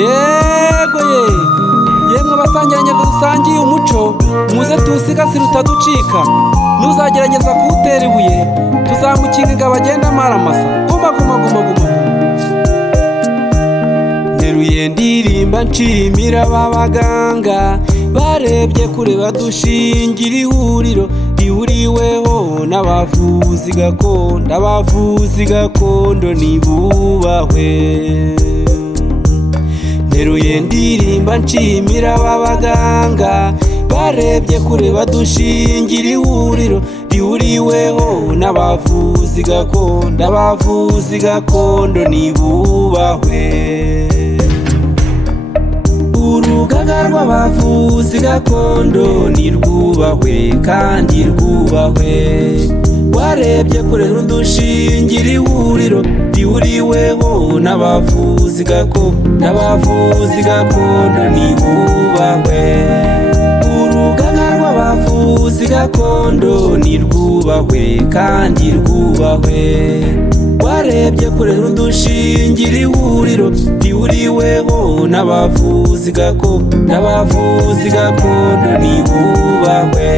yego yemwe abasangiranye dusangiye umuco muze tuwusigasire utaducika, nuzagerageza kuwutera ibuye tuzamukinga bagenda amaramasa. Guma nteruye ndirimba nshimira aba baganga barebye kure badushingira ihuriro rihuriweho n'abavuzi gakondo. Abavuzi gakondo nibubahwe. Nteruye ndirimba nshimira aba baganga barebye kure badushingira ihuriro rihuriweho n'abavuzi gakondo. Abavuzi gakondo nibubahwe. Urugaga rw'abavuzi gakondo nirwubahwe kandi rwubahwe. Warebye kure rudushingira ihuriro rihuriweho n'abavuzi gakondo. Abavuzi gakondo nibubahwe. Urugaga rw'abavuzi gakondo nirwubahwe kandi rwubahwe. Warebye kure rudushingira ihuriro rihuriweho n'abavuzi gakondo. Abavuzi gakondo nibubahwe.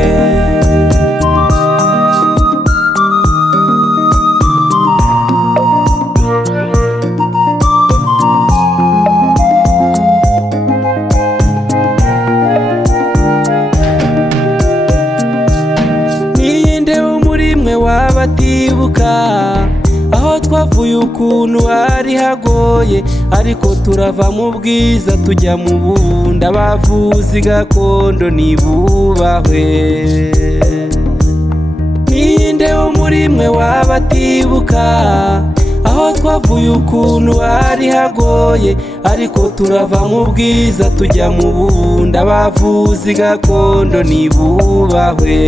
Ninde wo muri mwe wabatibuka aho twavuye ukuntu hari hagoye, ariko turava mu bwiza tujya mu bundi. Abavuzi gakondo nibubahwe. Ninde wo muri mwe wabatibuka aho twavuye ukuntu hari hagoye, ariko turava mu bwiza tujya mu bundi. Abavuzi gakondo nibubahwe.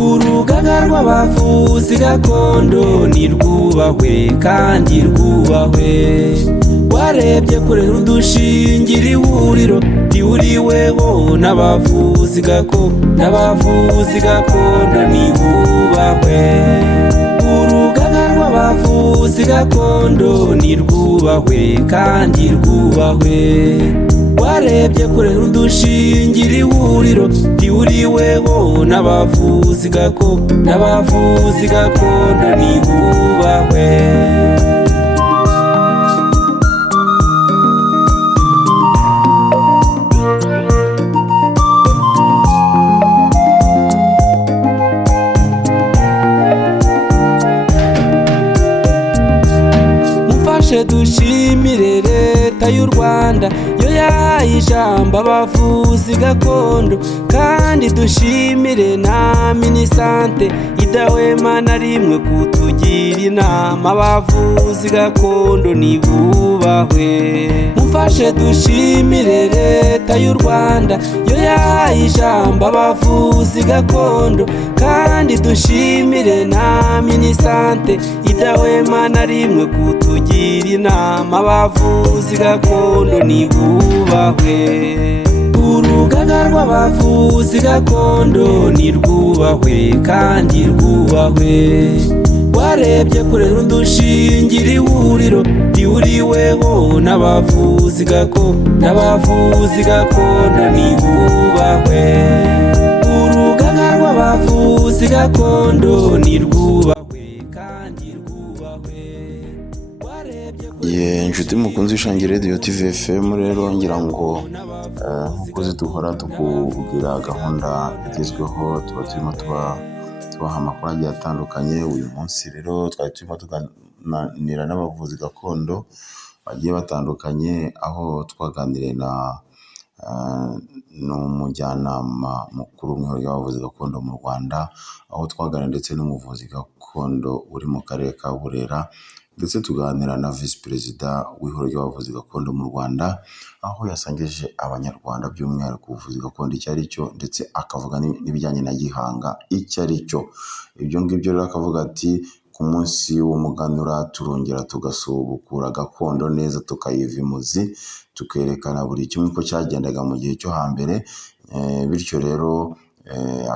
Urugaga rw'abavuzi gakondo nirwubahwe kandi rwubahwe. Warebye kure rudushingira ihuriro rihuriweho n'abavuzi gakondo. Abavuzi gakondo nibubahwe. Urugaga rw'abavuzi gakondo nirwubahwe kandi rwubahwe. Warebye kure rudushingira ihuriro rihuriweho n'abavuzi gakondo. Abavuzi gakondo nibubahwe. Mufashe dushimire leta y'u Rwanda yo yahaye ijambo abavuzi gakondo, kandi dushimire na minisante idahwema na rimwe kutugira inama. Abavuzi gakondo nibubahwe. Mufashe dushimire leta y'u Rwanda yo yahaye ijambo abavuzi gakondo, kandi dushimire na minisante idahwema na rimwe kutugira inama. Abavuzi gakondo nibubahwe. Urugaga rw'abavuzi gakondo nirwubahwe kandi rwubahwe. Warebye kure rudushingira ihuriro rihuriweho n'abavuzi gakondo. Abavuzi gakondo nibubahwe. Urugaga rw'abavuzi gakondo nirwubahwe kandi rwubahwe. Inshuti mukunzi w'Ishangi Radio TV FM, rero ngira ngo nk'uko duhora tukubwira gahunda igezweho, tuba turimo tubaha amakuru agiye atandukanye. Uyu munsi rero twari turimo tuganira n'abavuzi gakondo bagiye batandukanye, aho twaganiriye n'umujyanama mukuru mu ihuriro ry'abavuzi gakondo mu Rwanda, aho twaganira ndetse n'umuvuzi gakondo uri mu karere ka Burera, ndetse tuganira na visi perezida w'ihuriro ry'abavuzi gakondo mu Rwanda, aho yasangije abanyarwanda by'umwihariko ubuvuzi gakondo icyo ari cyo, ndetse akavuga n'ibijyanye na gihanga icyo ari cyo. Ibyo ngibyo rero akavuga ati ku munsi w'umuganura turongera tugasubukura gakondo neza, tukayiva imuzi, tukerekana buri kimwe ko cyagendaga mu gihe cyo hambere. Bityo rero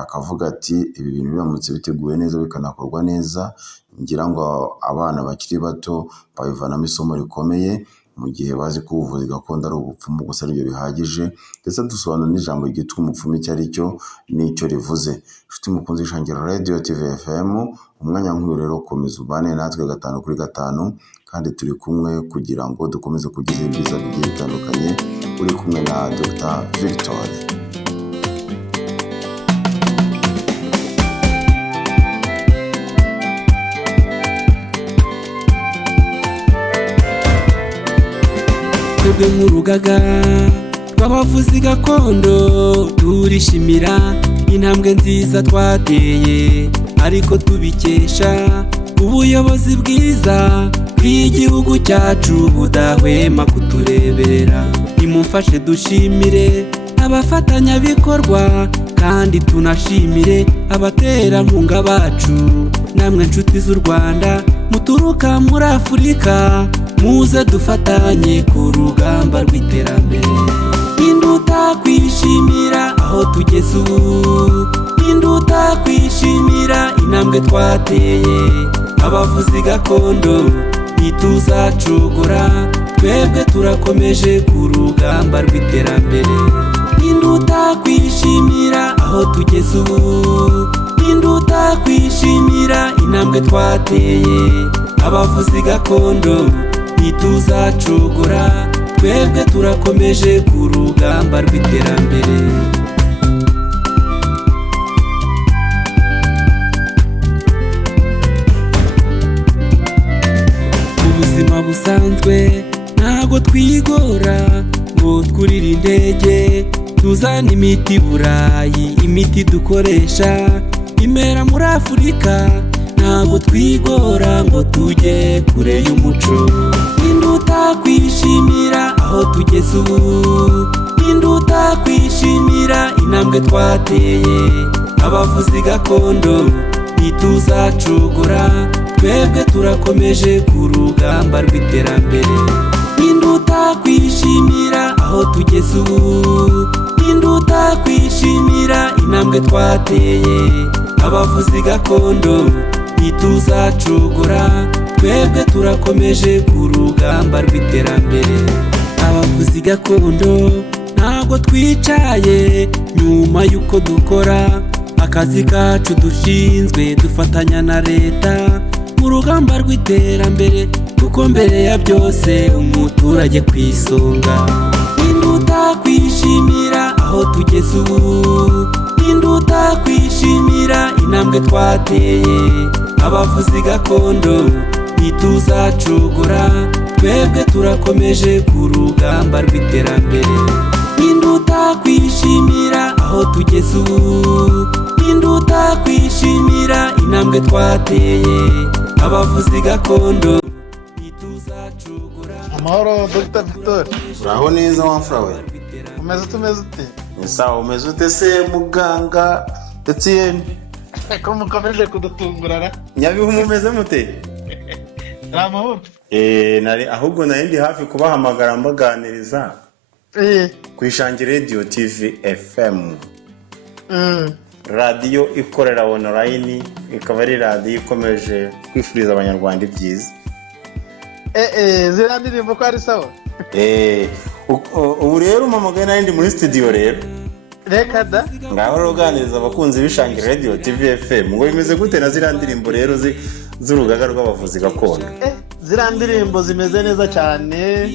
akavuga ati ibi bintu biramutse biteguwe neza bikanakorwa neza, ngira ngo abana bakiri bato babivanamo isomo rikomeye mu gihe bazi ko ubuvuzi gakondo ari ubupfumu gusa aribyo bihagije, ndetse dusobanura n'ijambo ryitwa umupfumu icyo ari cyo n'icyo rivuze. Inshuti mukunzi w'Ishangiro Radio TV FM, umwanya nk'uyu rero komeza ubane natwe 5 kuri 5, kandi turi kumwe kugira ngo dukomeze kugeza ibyiza bigiye bitandukanye. Uri kumwe na Dr. Victor. Twebwe nk'urugaga rw'abavuzi gakondo turishimira intambwe nziza twateye, ariko tubikesha ubuyobozi bwiza bw'igihugu cyacu budahwema kutureberera. Nimumfashe dushimire abafatanyabikorwa kandi tunashimire abaterankunga bacu, namwe nshuti z'u Rwanda muturuka muri Afurika, muze dufatanye ku rugamba rw'iterambere. Induta kwishimira aho tugeze ubu, induta kwishimira intambwe twateye. Abavuzi gakondo ntituzacogora, twebwe turakomeje ku rugamba rw'iterambere. Induta kwishimira aho tugeze ubu, induta kwishimira intambwe twateye. Abavuzi gakondo ntituzacogora, twebwe turakomeje ku rugamba rw'iterambere. Ubuzima busanzwe ntago twigora ngo twurire indege tuzana imiti Burayi, imiti dukoresha imera muri Afurika. Ntago twigora ngo tujye kure y'umuco. Induta kwishimira aho tugeze ubu, induta kwishimira intambwe twateye. Abavuzi gakondo ntituzacogora, twebwe turakomeje ku rugamba rw'iterambere. Induta kwishimira aho tugeze ubu, induta kwishimira intambwe twateye. Abavuzi gakondo ntituzacogora, twebwe turakomeje ku rugamba rw'iterambere. Abavuzi gakondo ntago twicaye nyuma y'uko dukora akazi kacu dushinzwe, dufatanya na leta mu rugamba rw'iterambere, kuko mbere ya byose umuturage ku isonga. Induta kwishimira aho tugeze ubu, induta kwishimira intambwe twateye. Abavuzi gakondo ntituzacogora, twebwe turakomeje ku rugamba rw'iterambere. Induta kwishimira aho tugeze ubu, induta kwishimira intambwe twateye. Abavuzi gakondo ntituzacogora. Amahoro Dr. Victor. Uraho neza wamfura we? Umeze ute? Ni sawa, umeze ute se muganga Etienne? Ko mukomeje kudutungurana. Nyabihu mumeze mute? Amahoro. Ahubwo nari hafi kubahamagara mbaganiriza ku Ishangiro Radio TV FM. Radio ikorera online, ikaba ari radio ikomeje kwifuriza abanyarwanda ibyiza. Zira ndirimbo ko ari sawa. Ubu rero umamagaye nari ndi muri studio rero. Reka da. Ngaho roganiriza abakunzi b'Ishangiro Radio TV FM. Ngo bimeze gute na zira ndirimbo rero z'urugaga rw'abavuzi gakondo? Zira ndirimbo zimeze neza cyane.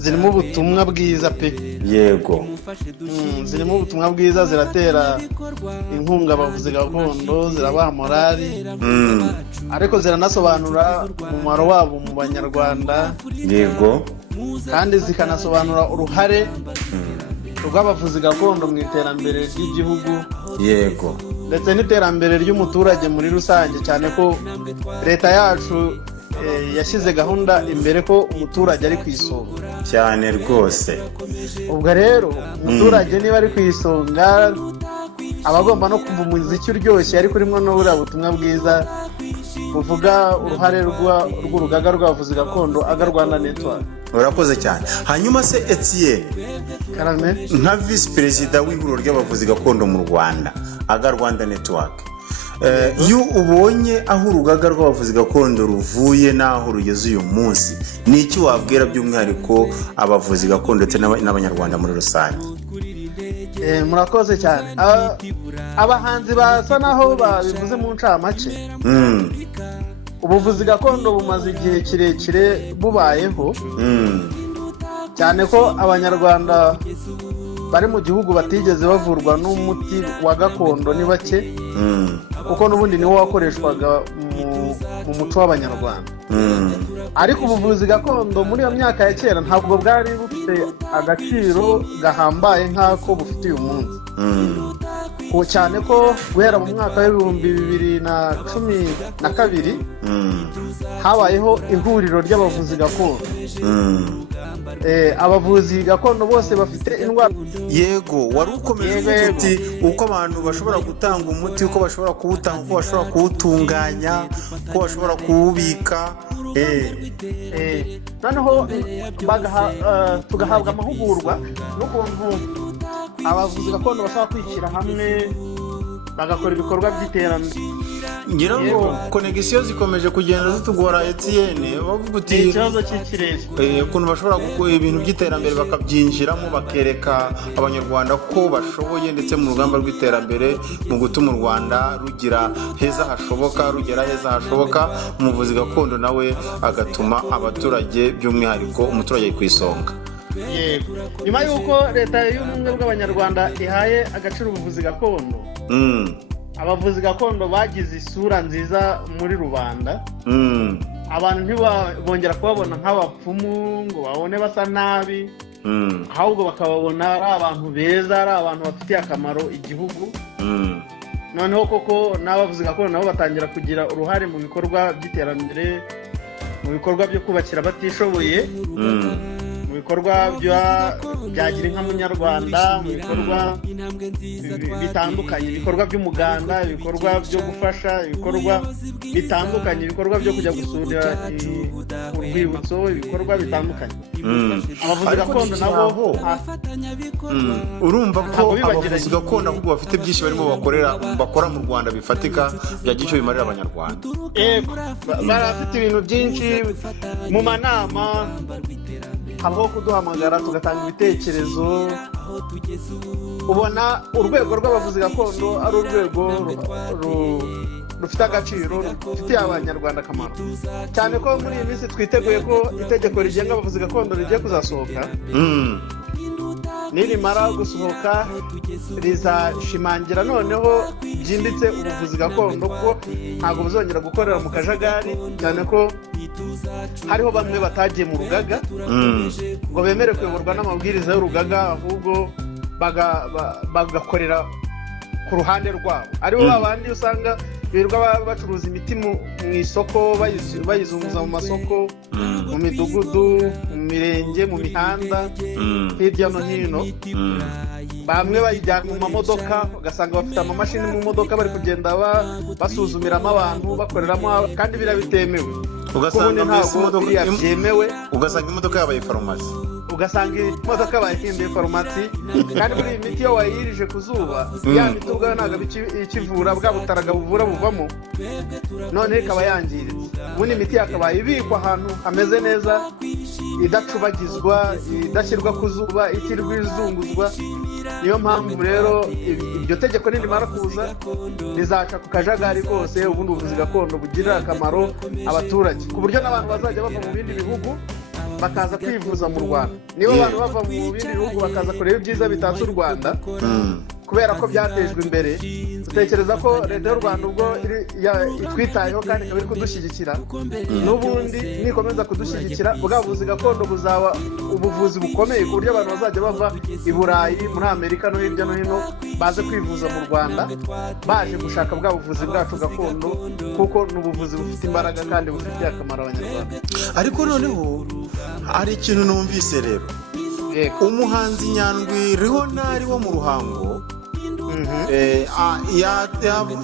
Zirimo ubutumwa bwiza pe. Yego. Zirimo ubutumwa bwiza, ziratera inkunga abavuzi gakondo, zirabaha morali. Ariko ziranasobanura umumaro wabo mu banyarwanda. Yego. Kandi zikanasobanura uruhare rw'abavuzi gakondo mu iterambere ry'igihugu. Yego. Ndetse n'iterambere ry'umuturage muri rusange, cyane ko leta yacu yashyize gahunda imbere ko umuturage ari ku isonga cyane rwose. Ubwo rero umuturage niba ari ku isonga aba agomba no kumva umuziki uryoshye, ariko urimo n'uburiya butumwa bwiza buvuga uruhare rw'urugaga rw'abavuzi gakondo Aga Rwanda Network. urakoze cyane. Hanyuma se Etienne karame nka visi perezida w'ihuriro ry'abavuzi gakondo mu Rwanda Aga Rwanda Network, iyo ubonye aho urugaga rw'abavuzi gakondo ruvuye n'aho rugeze uyu munsi, ni iki wabwira by'umwihariko abavuzi gakondo ndetse n'abanyarwanda muri rusange? murakoze cyane. Abahanzi basa naho babivuze mu ncamake. Ubuvuzi gakondo bumaze igihe kirekire bubayeho, cyane ko abanyarwanda bari mu gihugu batigeze bavurwa n'umuti wa gakondo ni bake, kuko n'ubundi niwo wakoreshwaga mu muco w'abanyarwanda. Ariko ubuvuzi gakondo muri iyo myaka ya kera ntabwo bwari bufite agaciro gahambaye nk'ako bufite uyu munsi, cyane ko guhera mu mwaka w'ibihumbi 2012 habayeho ihuriro ry'abavuzi gakondo. Abavuzi gakondo bose bafite indwara. Yego, wari ukomeje uti uko abantu bashobora gutanga umuti, uko bashobora kuwutanga, uko bashobora kuwutunganya, uko bashobora kuwubika. Noneho tugahabwa amahugurwa n'ukuntu abavuzi gakondo bashobora kwishyira hamwe bagakora ibikorwa by'iterambere. ngira ngo konegisiyo zikomeje kugenda zitugora Etienne, bavuga uti ikibazo cy'ikirere ukuntu bashobora gukora ibintu by'iterambere bakabyinjiramo, bakereka abanyarwanda ko bashoboye, ndetse mu rugamba rw'iterambere mu gutuma u Rwanda rugira heza hashoboka, rugera heza hashoboka. Umuvuzi gakondo nawe agatuma abaturage, by'umwihariko umuturage ku isonga. Yego, nyuma y'uko leta y'ubumwe bw'abanyarwanda ihaye agaciro ubuvuzi gakondo, abavuzi gakondo bagize isura nziza muri rubanda. Abantu ntibongera kubabona nk'abapfumu ngo babone basa nabi, ahubwo bakababona ari abantu beza, ari abantu bafitiye akamaro igihugu. Noneho koko n'abavuzi gakondo nabo batangira kugira uruhare mu bikorwa by'iterambere, mu bikorwa byo kubakira abatishoboye, mu bikorwa byagira inka munyarwanda, mu bikorwa bitandukanye, ibikorwa by'umuganda, ibikorwa byo gufasha, ibikorwa bitandukanye, ibikorwa byo kujya gusura urwibutso, ibikorwa bitandukanye. Abavuzi gakondo nabo urumva ko abavuzi gakondo ahubwo bafite byinshi barimo bakora mu Rwanda bifatika byagira icyo bimarira abanyarwanda. Barafite ibintu byinshi mu manama, habaho kuduhamagara tugatanga ibitekerezo. Ubona urwego rw'abavuzi gakondo ari urwego rufite agaciro, rufitiye abanyarwanda akamaro, cyane ko muri iyi minsi twiteguye ko itegeko rigenga abavuzi gakondo rigiye kuzasohoka. Nirimara gusohoka rizashimangira noneho byimbitse ubuvuzi gakondo, ko ntabwo buzongera gukorera mu kajagari, cyane ko hariho bamwe batagiye mu rugaga ngo bemere kuyoborwa n'amabwiriza y'urugaga, ahubwo bagakorera ku ruhande rwabo. Aribo babandi usanga birirwa bacuruza imiti mu isoko, bayizunguza mu masoko, mu midugudu, mu mirenge, mu mihanda, hirya no hino. Bamwe bayijyana mu mamodoka, ugasanga bafite amamashini mu modoka bari kugenda basuzumiramo abantu, bakoreramo, kandi birabitemewe. Ugasanga imodoka yabaye farumasi, ugasanga imodoka bayihinduye farumasi. Kandi muri iyi miti iyo wayirije ku zuba, ya miti ubwayo ntabwo ikivura, bwa butaraga buvura buvamo, none ikaba yangiritse. Ubundi imiti yakabaye ibikwa ahantu hameze neza, idacubagizwa, idashyirwa ku zuba, itirwa izunguzwa. Niyo mpamvu rero iryo tegeko nirimara kuza rizaca ku kajagari kose, ubundi ubuvuzi gakondo bugirira akamaro abaturage, ku buryo n'abantu bazajya bava mu bindi bihugu bakaza kwivuza mu Rwanda. Niba abantu bava mu bindi bihugu bakaza kureba ibyiza bitatse u Rwanda, kubera ko byatejwe imbere, dutekereza ko leta y'u Rwanda ubwo itwitayeho kandi ikaba iri kudushyigikira, n'ubundi nikomeza kudushyigikira, bwa buvuzi gakondo buzaba ubuvuzi bukomeye, ku buryo abantu bazajya bava i Burayi, muri Amerika no hirya no hino, baze kwivuza mu Rwanda, baje gushaka bwa buvuzi bwacu gakondo, kuko ni ubuvuzi bufite imbaraga kandi bufitiye akamaro abanyarwanda. Ariko noneho hari ikintu numvise rero, umuhanzi Nyandwi Leonard wo mu Ruhango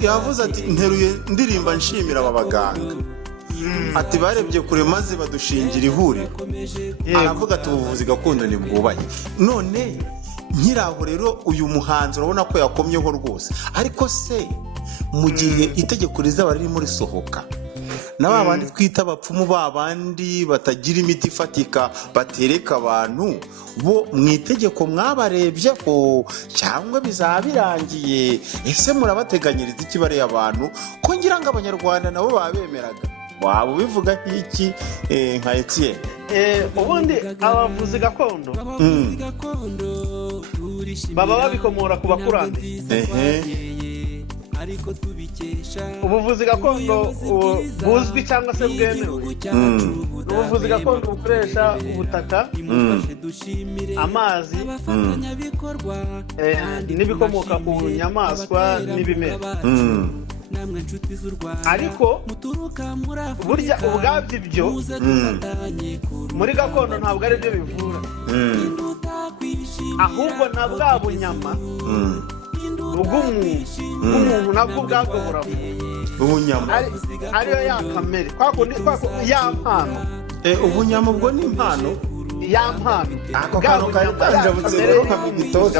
yavuze ati nteruye ndirimba nshimira aba baganga. ati barebye kure maze badushingira ihuriro. Aravuga ati ubuvuzi gakondo ni bwubaye. None nkiraho rero uyu muhanzi urabona ko yakomyeho rwose, ariko se mu gihe itegeko rizaba ririmo risohoka na babandi twita abapfumu, babandi batagira imiti ifatika batereka abantu, bo mu itegeko mwabarebyeho cyangwa bizaba birangiye? Ese murabateganyiriza iki bariya abantu ko ngira ngo abanyarwanda nabo babemeraga? Waba ubivuga iki nka Etienne? Ubundi abavuzi gakondo baba babikomora ku bakurambere. Ubuvuzi gakondo buzwi cyangwa se bwemewe ubuvuzi gakondo bukoresha ubutaka, amazi n'ibikomoka ku nyamaswa n'ibimera. Ariko burya ubwabyo ibyo muri gakondo ntabwo ari byo bivura, ahubwo na bwa bunyama bw'umuntu nabwo ubwabwo buravura. Ubunyama ariyo ya kamere, ya mpano. Ubunyama ubwo ni impano? Ya mpano. Ako kantu kari kanjabutse rero nkabigitoza.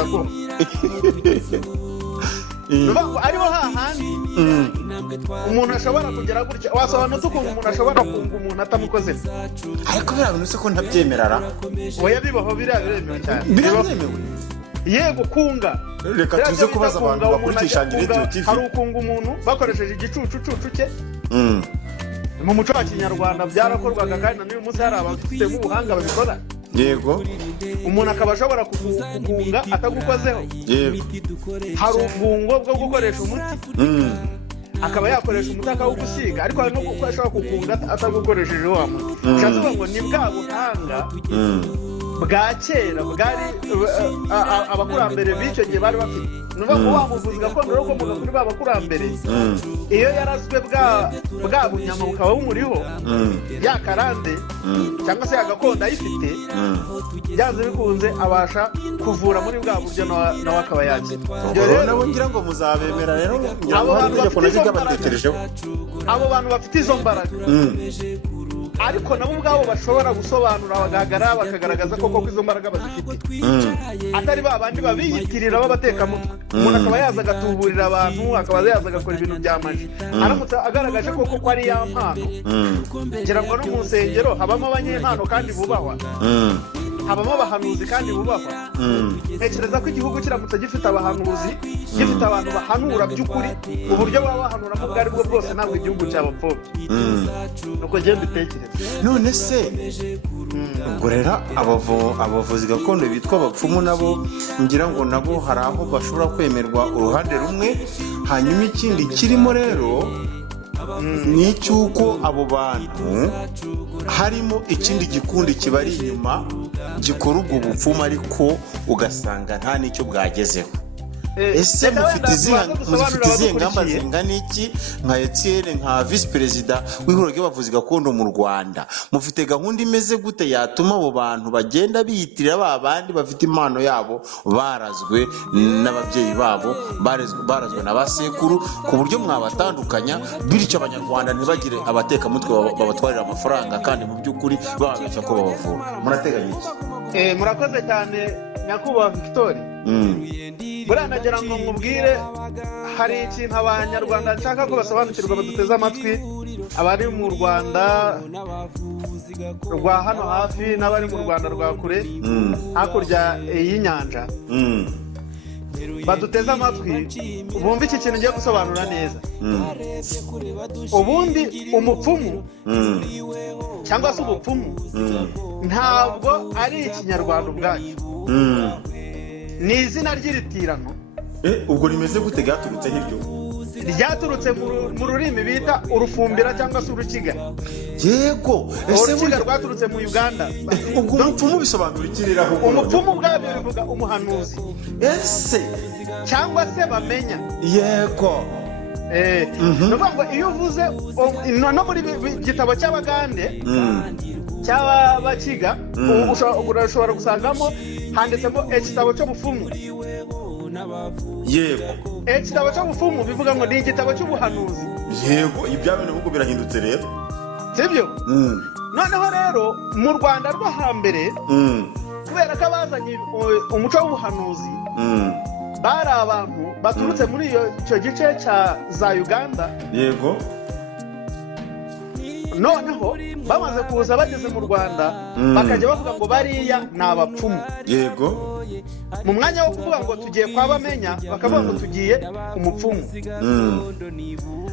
Ariho hahandi umuntu ashobora kugera gutya, wasobanutse ukuntu umuntu ashobora kunga umuntu atamukozeho. Ariko biriya bintu se ko ntabyemera? Oya, bibaho, biriya biremewe cyane. Biranemewe? Yego, kunga. Reka tuze kubaza abantu bakurikisha Radio TV. Hari ukunga umuntu bakoresheje igicucu cye. Mu muco wa Kinyarwanda byarakorwaga kandi n'uyu munsi hari abafitemo ubuhanga babikora. Yego. Umuntu akaba ashobora kukunga atagukozeho. Yego. Hari ubwungo bwo gukoresha umuti. Akaba yakoresha umuti akawugusiga, ariko hari no ashobora kukunga atagukoresheje wa muti. Cyangwa ngo ni bwa buhanga bwa kera bwari abakurambere b'icyo gihe bari bafite. Nuba ko wamuvuzi gakondo rero ko kuri ba bakurambere, iyo yarazwe bwa bunyama bukaba bumuriho, ya karande cyangwa se ya gakondo ayifite, byanze bikunze abasha kuvura muri bwa buryo nawe akaba yakira. Ibyo rero nabo ngira ngo muzabemera rero, abo bantu bafite izo mbaraga ariko nabo ubwabo bashobora gusobanura bagahagarara bakagaragaza koko ko izo mbaraga bazifite, atari ba bandi babiyitirira b'abatekamutwe. Umuntu akaba yaza agatuburira abantu, akaba yaza agakora ibintu bya maji, aramutse agaragaje koko ko ari ya mpano. Ngira ngo no mu nsengero habamo abanyempano kandi bubahwa, habamo abahanuzi kandi bubahwa. Ntekereza ko igihugu kiramutse gifite abahanuzi, gifite abantu bahanura by'ukuri, uburyo baba bahanuramo ubwo ari bwo bwose ntabwo igihugu cyabapfobya. Nuko njye mbitekereza. None se ubwo rero abavuzi gakondo bitwa abapfumu nabo ngira ngo nabo hari aho bashobora kwemerwa uruhande rumwe, hanyuma ikindi kirimo rero ni icy'uko abo bantu harimo ikindi gikundi kibari inyuma gikora ubwo bupfumu, ariko ugasanga nta n'icyo bwagezeho. Ese mufite izihe ngamba zingana iki nka Etienne, nka visi perezida w'ihuriro ry'abavuzi gakondo mu Rwanda? Mufite gahunda imeze gute yatuma abo bantu bagenda biyitirira ba bandi bafite impano yabo barazwe n'ababyeyi babo, barazwe na basekuru, ku buryo mwabatandukanya, bityo abanyarwanda ntibagire abatekamutwe babatwarira amafaranga kandi mu by'ukuri bababeshya ko babavura? Murateganya iki? Murakoze cyane nyakubahwa Victoire. Buranagira ngo mubwire, hari ikintu abanyarwanda nshaka ko basobanukirwa baduteze amatwi, abari mu Rwanda rwa hano hafi n'abari mu Rwanda rwa kure hakurya y'inyanja, baduteze amatwi bumve iki kintu ngiye gusobanura neza. Ubundi umupfumu cyangwa se ubupfumu ntabwo ari ikinyarwanda ubwacyo, ni izina ry'iritirano. Ubwo rimeze gute? Ryaturutse hiryo? Ryaturutse mu rurimi bita urufumbira cyangwa se urukiga. Yego. Urukiga rwaturutse mu Uganda. Ubwo umupfumu bisobanura iki rero? Umupfumu ubwabyo bivuga umuhanuzi. Ese cyangwa se bamenya. Yego. Nuvuga iyo uvuze no muri gitabo cy'Abagande cy'Abakiga urashobora gusangamo handitsemo igitabo cy'ubupfumu. Yego. Igitabo cy'ubupfumu bivuga ngo ni igitabo cy'ubuhanuzi. Yego, ibya bintu bihugu birahindutse rero. sibyo noneho rero mu Rwanda rwo hambere kubera ko abazanye umuco w'ubuhanuzi bari abantu baturutse muri icyo gice cya za Uganda yego noneho bamaze kuza bageze mu Rwanda bakajya bavuga ngo bariya ni abapfumu yego mu mwanya wo kuvuga ngo tugiye kwa Bamenya bakavuga ngo tugiye ku mupfumu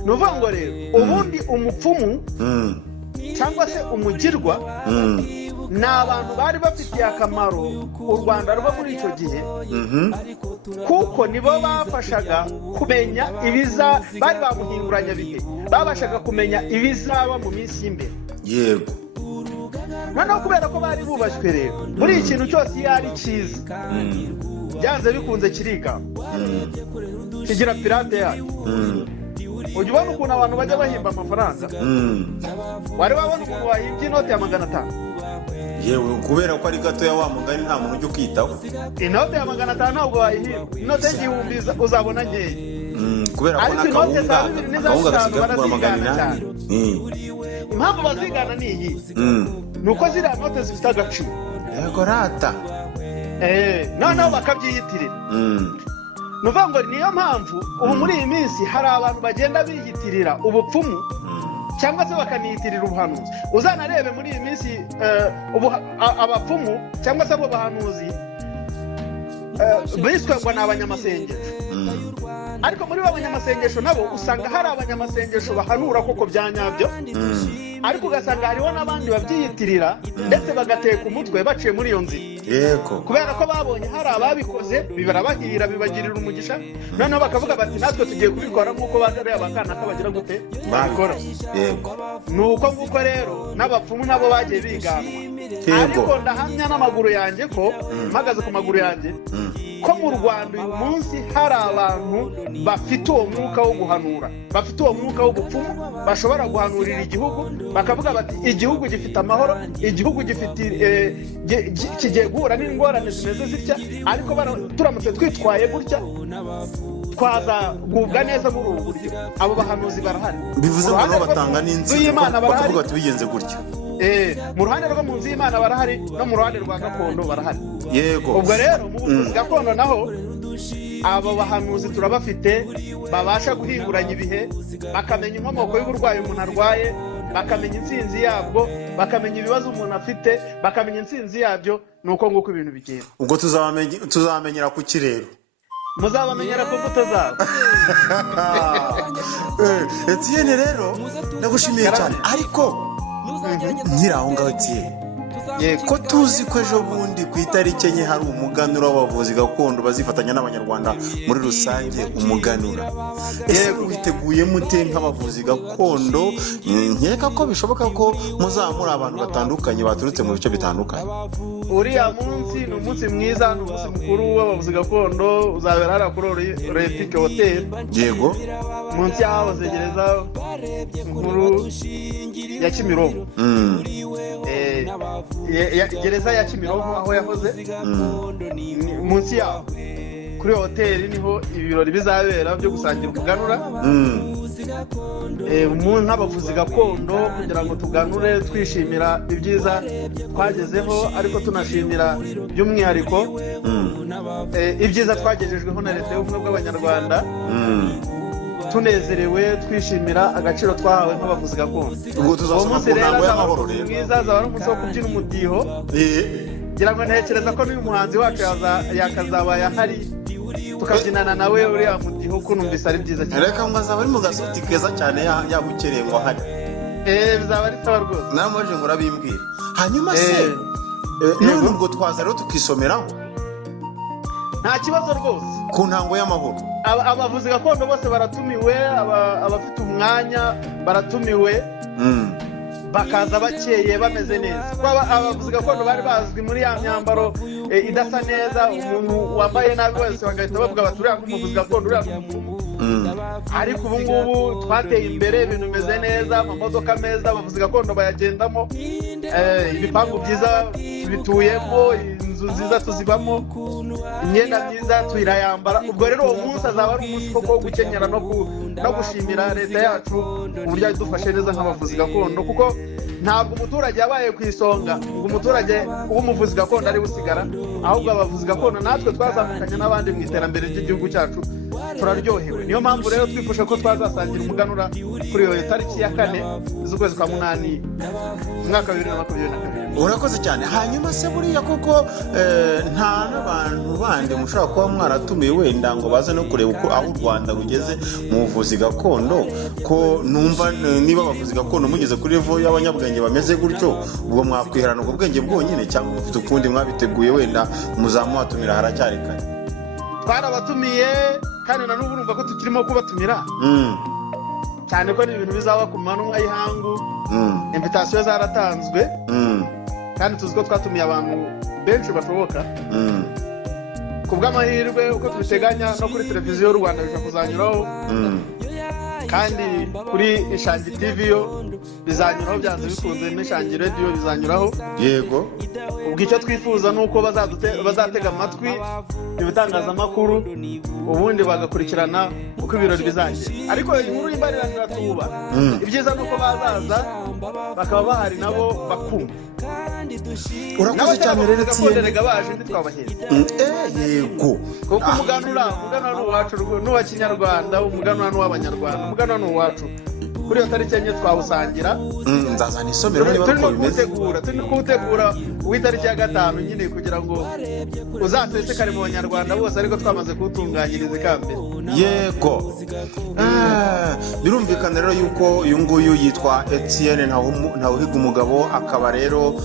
ni ukuvuga ngo rero ubundi umupfumu cyangwa se umugirwa ni abantu bari bafitiye akamaro u Rwanda rwo muri icyo gihe kuko nibo bafashaga kumenya bari bamuhinguranya bihe babashaga kumenya ibizaba mu minsi y'imbere yego noneho kubera ko bari bubashywe rero muri ikintu cyose iyo ari cyiza byanze bikunze kiriga kigira pirate yayo ujya ubona ukuntu abantu bajya bahimba amafaranga wari wabona ukuntu wahimbye inoti ya 500 yewe kubera ko ari gatoya wa mugani nta muntu ujya ukitaho inoti ya 500 ntabwo wayihimba inoti y'igihumbi uzabona nkeya kubera ko n'akawunga gasigaye kugura 800 impamvu bazigana ni iyi ni uko ziriya note zifite agaciro yego rata noneho bakabyiyitirira ni ukuvuga ngo niyo mpamvu ubu muri iyi minsi hari abantu bagenda biyitirira ubupfumu cyangwa se bakaniyitirira ubuhanuzi uzanarebe muri iyi minsi abapfumu cyangwa se abo bahanuzi biswe ngo ni abanyamasengesho ariko muri bo abanyamasengesho nabo usanga hari abanyamasengesho bahanura koko bya nyabyo ariko ugasanga hariho n'abandi babyiyitirira ndetse bagateka umutwe baciye muri iyo nzira yego kubera ko babonye hari ababikoze bibarabahira bibagirira umugisha noneho bakavuga bati natwe tugiye kubikora nk'uko bazariye abakana kabagira gute babikora yego nuko nguko rero n'abapfumu nabo bagiye biganwa ariko ndahamya n'amaguru yanjye ko mpagaze ku maguru yanjye ko mu Rwanda uyu munsi hari abantu bafite uwo mwuka wo guhanura bafite uwo mwuka wo gupfumu bashobora guhanurira igihugu bakavuga bati igihugu gifite amahoro igihugu kigiye guhura n'ingorane zimeze zitya ariko turamutse twitwaye gutya twazagubwa neza muri ubu buryo abo bahanuzi barahari bivuze ngo nabo batanga n'inzira bakavuga bati bigenze gutya mu ruhande rwo mu nzu y'Imana barahari no mu ruhande rwa gakondo barahari yego ubwo rero mu buvuzi gakondo naho abo bahanuzi turabafite babasha guhinguranya ibihe bakamenya inkomoko y'uburwayi umuntu arwaye bakamenya intsinzi yabwo bakamenya ibibazo umuntu afite bakamenya intsinzi yabyo nuko nguko ibintu bigenda ubwo tuzamenyera ku kirero muzabamenyera ku mbuto zabo Etienne rero ndagushimiye cyane ariko nkiraho ngaho Etienne ko tuzi ko ejo bundi ku itariki enye hari umuganura w'abavuzi gakondo bazifatanya n'abanyarwanda muri rusange umuganura ese witeguye mute nk'abavuzi gakondo nkeka ko bishoboka ko muzamura abantu batandukanye baturutse mu bice bitandukanye uriya munsi ni umunsi mwiza ni umunsi mukuru w'abavuzi gakondo uzabera hariya kuri Olympique Hotel yego munsi y'ahahoze gereza nkuru ya Kimironko gereza ya Kimironko aho yahoze munsi yaho kuri hoteli niho ibirori bizabera byo gusangira umuganura nk'abavuzi gakondo kugira ngo tuganure twishimira ibyiza twagezeho ariko tunashimira by'umwihariko ibyiza twagejejweho na leta y'ubumwe bw'abanyarwanda tunezerewe twishimira agaciro twahawe nk'abavuzi gakondo uwo munsi rero mwiza azaba ari umunsi wo kubyina umudiho ngira ngo ntekereza ko n'uyu muhanzi wacu yakazaba yahari tukabyinana nawe uriya mudiho ko numvise ari byiza cyane reka ngo azaba ari mu gasuti keza cyane yabukereye ngo ahari bizaba ari sawa rwose nawe mwaje ngo urabimbwira hanyuma se none ubwo twaza rero tukisomeraho nta kibazo rwose ku ntango y'amahoro abavuzi gakondo bose baratumiwe abafite umwanya baratumiwe bakaza bakeye bameze neza kuko abavuzi gakondo bari bazwi muri ya myambaro idasa neza umuntu wambaye nabi wese bagahita bavuga bati uriya nk'umuvuzi gakondo uriya nk'umupfumu ariko ubu ngubu twateye imbere ibintu bimeze neza amamodoka meza abavuzi gakondo bayagendamo ibipangu byiza tubituyemo inzu nziza tuzibamo, imyenda myiza tuyirayambara. Ubwo rero uwo munsi azaba ari umunsi koko wo gukenyera no gushimira leta yacu uburyo yadufashe neza nk'abavuzi gakondo, kuko ntabwo umuturage yabaye ku isonga ngo umuturage w'umuvuzi gakondo ari busigara, ahubwo abavuzi gakondo natwe twazamukanye n'abandi mu iterambere ry'igihugu cyacu, turaryohewe. Niyo mpamvu rero twifuje ko twazasangira umuganura kuri iyo tariki ya 4 z'ukwezi kwa munani umwaka wa 2022. urakoze cyane. Hanyuma se buriya koko nta n'abantu bandi mushobora kuba mwaratumiye wenda ngo baze no kureba uko aho u Rwanda rugeze mu buvuzi gakondo, ko numva niba abavuzi gakondo mugeze kuri level y'abanyabwenge bameze gutyo, ubwo mwakwiherana ubwo bwenge bwonyine cyangwa mufite ukundi mwabiteguye wenda muzamuhatumira haracyari kare? Twarabatumiye kandi na n'ubu urumva ko tukirimo kubatumira, cyane ko ni ibintu bizaba ku manywa y'ihangu. Invitation zaratanzwe kandi tuzi ko twatumiye abantu benshi bashoboka. Ku bw'amahirwe uko tubiteganya no kuri televiziyo y'u Rwanda bishobora kuzanyuraho, kandi kuri Ishangi TV yo bizanyuraho byanze bikunze, n'Ishangi Radio bizanyuraho. Yego. Ubwo icyo twifuza ni uko bazatega amatwi ibitangazamakuru, ubundi bagakurikirana uko ibirori bizagenda. Ariko inkuru y'imbarirano tuba ibyiza nuko bazaza bakaba bahari nabo bakumva. Urakoze cyane rero Etienne, baje ntitwabaheza. Yego. Kuko umuganura n'uwacu n'uwa Kinyarwanda, umuganura n'uw'Abanyarwanda, umuganura n'uwacu. Kuri iyo tariki enye twawusangira. Nzazana isomero niba uko bimeze. Turi kuwutegura w'itariki ya 5 nyine kugira ngo uzasesekare mu Banyarwanda bose, ariko twamaze kuwutunganyiriza ikambere. Yego. Birumvikana rero yuko uyu nguyu yitwa Etienne Ntawuhiga umugabo, akaba rero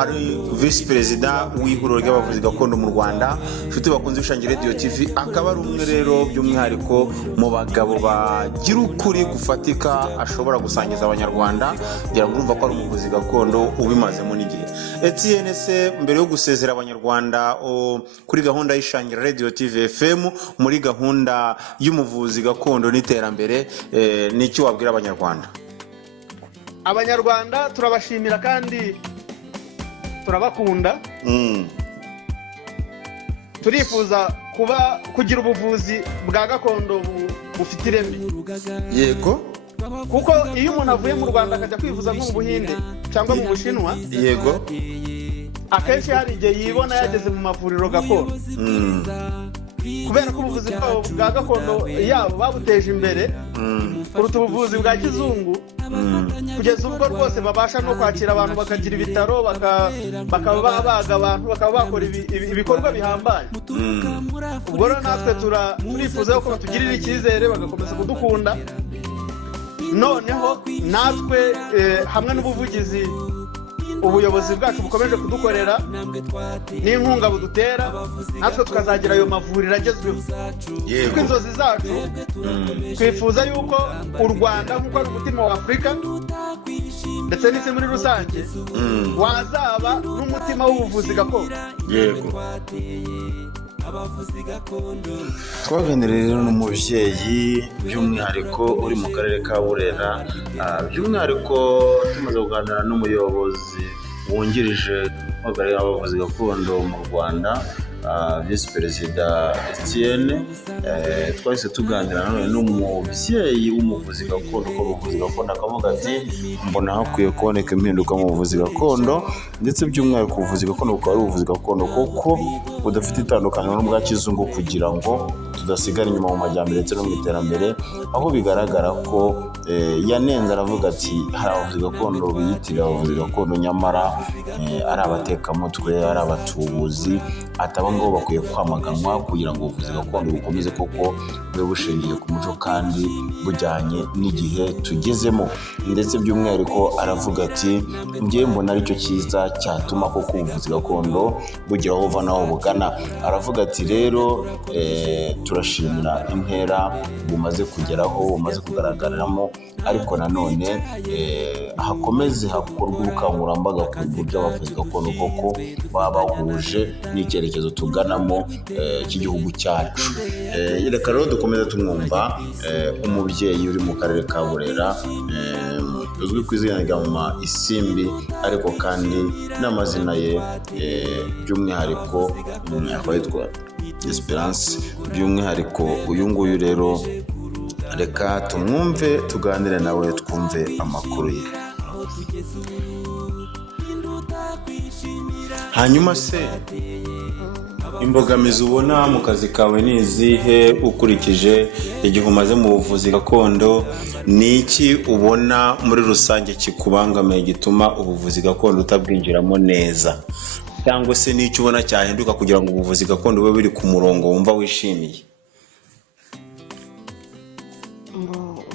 ari vice president w'ihuriro ry'abavuzi gakondo mu Rwanda. Nshuti bakunze Ishangi Radio TV, akaba ari umwe rero by'umwihariko mu bagabo bagira ukuri gufatika ashobora gusangiza Abanyarwanda, ngira ngo urumva ko ari umuvuzi gakondo ubimazemo n'igihe. Etienne, se mbere yo gusezera Abanyarwanda kuri gahunda y'Ishangi Radio TV FM, muri gahunda y'umuvuzi gakondo n'iterambere, n'iki wabwira Abanyarwanda? Abanyarwanda turabashimira kandi turabakunda. Turifuza kugira ubuvuzi bwa gakondo bufite ireme. Yego. Kuko iyo umuntu avuye mu Rwanda akajya kwivuza nko mu Buhinde cyangwa mu Bushinwa, yego, akenshi hari igihe yibona yageze mu mavuriro gakondo. Kubera ko ubuvuzi bwabo bwa gakondo yabo babuteje imbere kuruta ubuvuzi bwa kizungu, kugeza ubwo rwose babasha no kwakira abantu, bakagira ibitaro, bakaba babaga abantu, bakaba bakora ibikorwa bihambaye. Ubwo rero natwe turifuza ko batugirira icyizere, bagakomeza kudukunda. Noneho natwe hamwe n'ubuvugizi ubuyobozi bwacu bukomeje kudukorera n'inkunga budutera, natwe tukazagira ayo mavuriro agezweho. Kuko inzozi zacu twifuza yuko u Rwanda nk'uko ari umutima wa Afurika ndetse n'isi muri rusange wazaba n'umutima w'ubuvuzi gakondo. Yego. Twaganiriye rero n'umubyeyi by'umwihariko uri mu karere ka Burera, by'umwihariko tumaze kuganira n'umuyobozi wungirije w'akarere k'abavuzi gakondo mu Rwanda, visi perezida Etienne. Twahise tuganira nanone n'umubyeyi w'umuvuzi gakondo, ko ubuvuzi gakondo akavuga ati mbona hakwiye kuboneka impinduka mu buvuzi gakondo, ndetse by'umwihariko ubuvuzi gakondo bukaba ari ubuvuzi gakondo kuko budafite itandukaniro n'ubwa kizungu, kugira ngo tudasigara inyuma mu majyambere ndetse no mu iterambere. Aho bigaragara ko yanenze aravuga ati hari abavuzi gakondo biyitirira abavuzi gakondo nyamara ari abatekamutwe, ari abatubuzi, ataba ngo bakwiye kwamaganwa kugira ngo ubuvuzi gakondo bukomeze koko bube bushingiye ku muco kandi bujyanye n'igihe tugezemo. Ndetse by'umwihariko aravuga ati ngiye mbona aricyo cyiza cyatuma koko ubuvuzi gakondo bugira aho buva n'aho bugana. Aravuga ati rero turashimira intera bumaze kugeraho, bumaze kugaragaramo, ariko nanone hakomeze hakorwa ubukangurambaga ku buryo abavuzi gakondo koko babahuje n'icyerekezo tuganamo cy'igihugu cyacu. Reka rero dukomeze tumwumva umubyeyi uri mu karere ka Burera uzwi ku izina rya Mama Isimbi, ariko kandi n'amazina ye by'umwihariko akaba yitwa Esperance. By'umwihariko uyu nguyu rero reka tumwumve, tuganire nawe, twumve amakuru ye. Hanyuma se imbogamizi ubona mu kazi kawe ni izihe ukurikije igihe umaze mu buvuzi gakondo? Ni iki ubona muri rusange kikubangamiye gituma ubuvuzi gakondo utabwinjiramo neza, cyangwa se n'icyo ubona cyahinduka kugira ngo ubuvuzi gakondo bube biri ku murongo wumva wishimiye?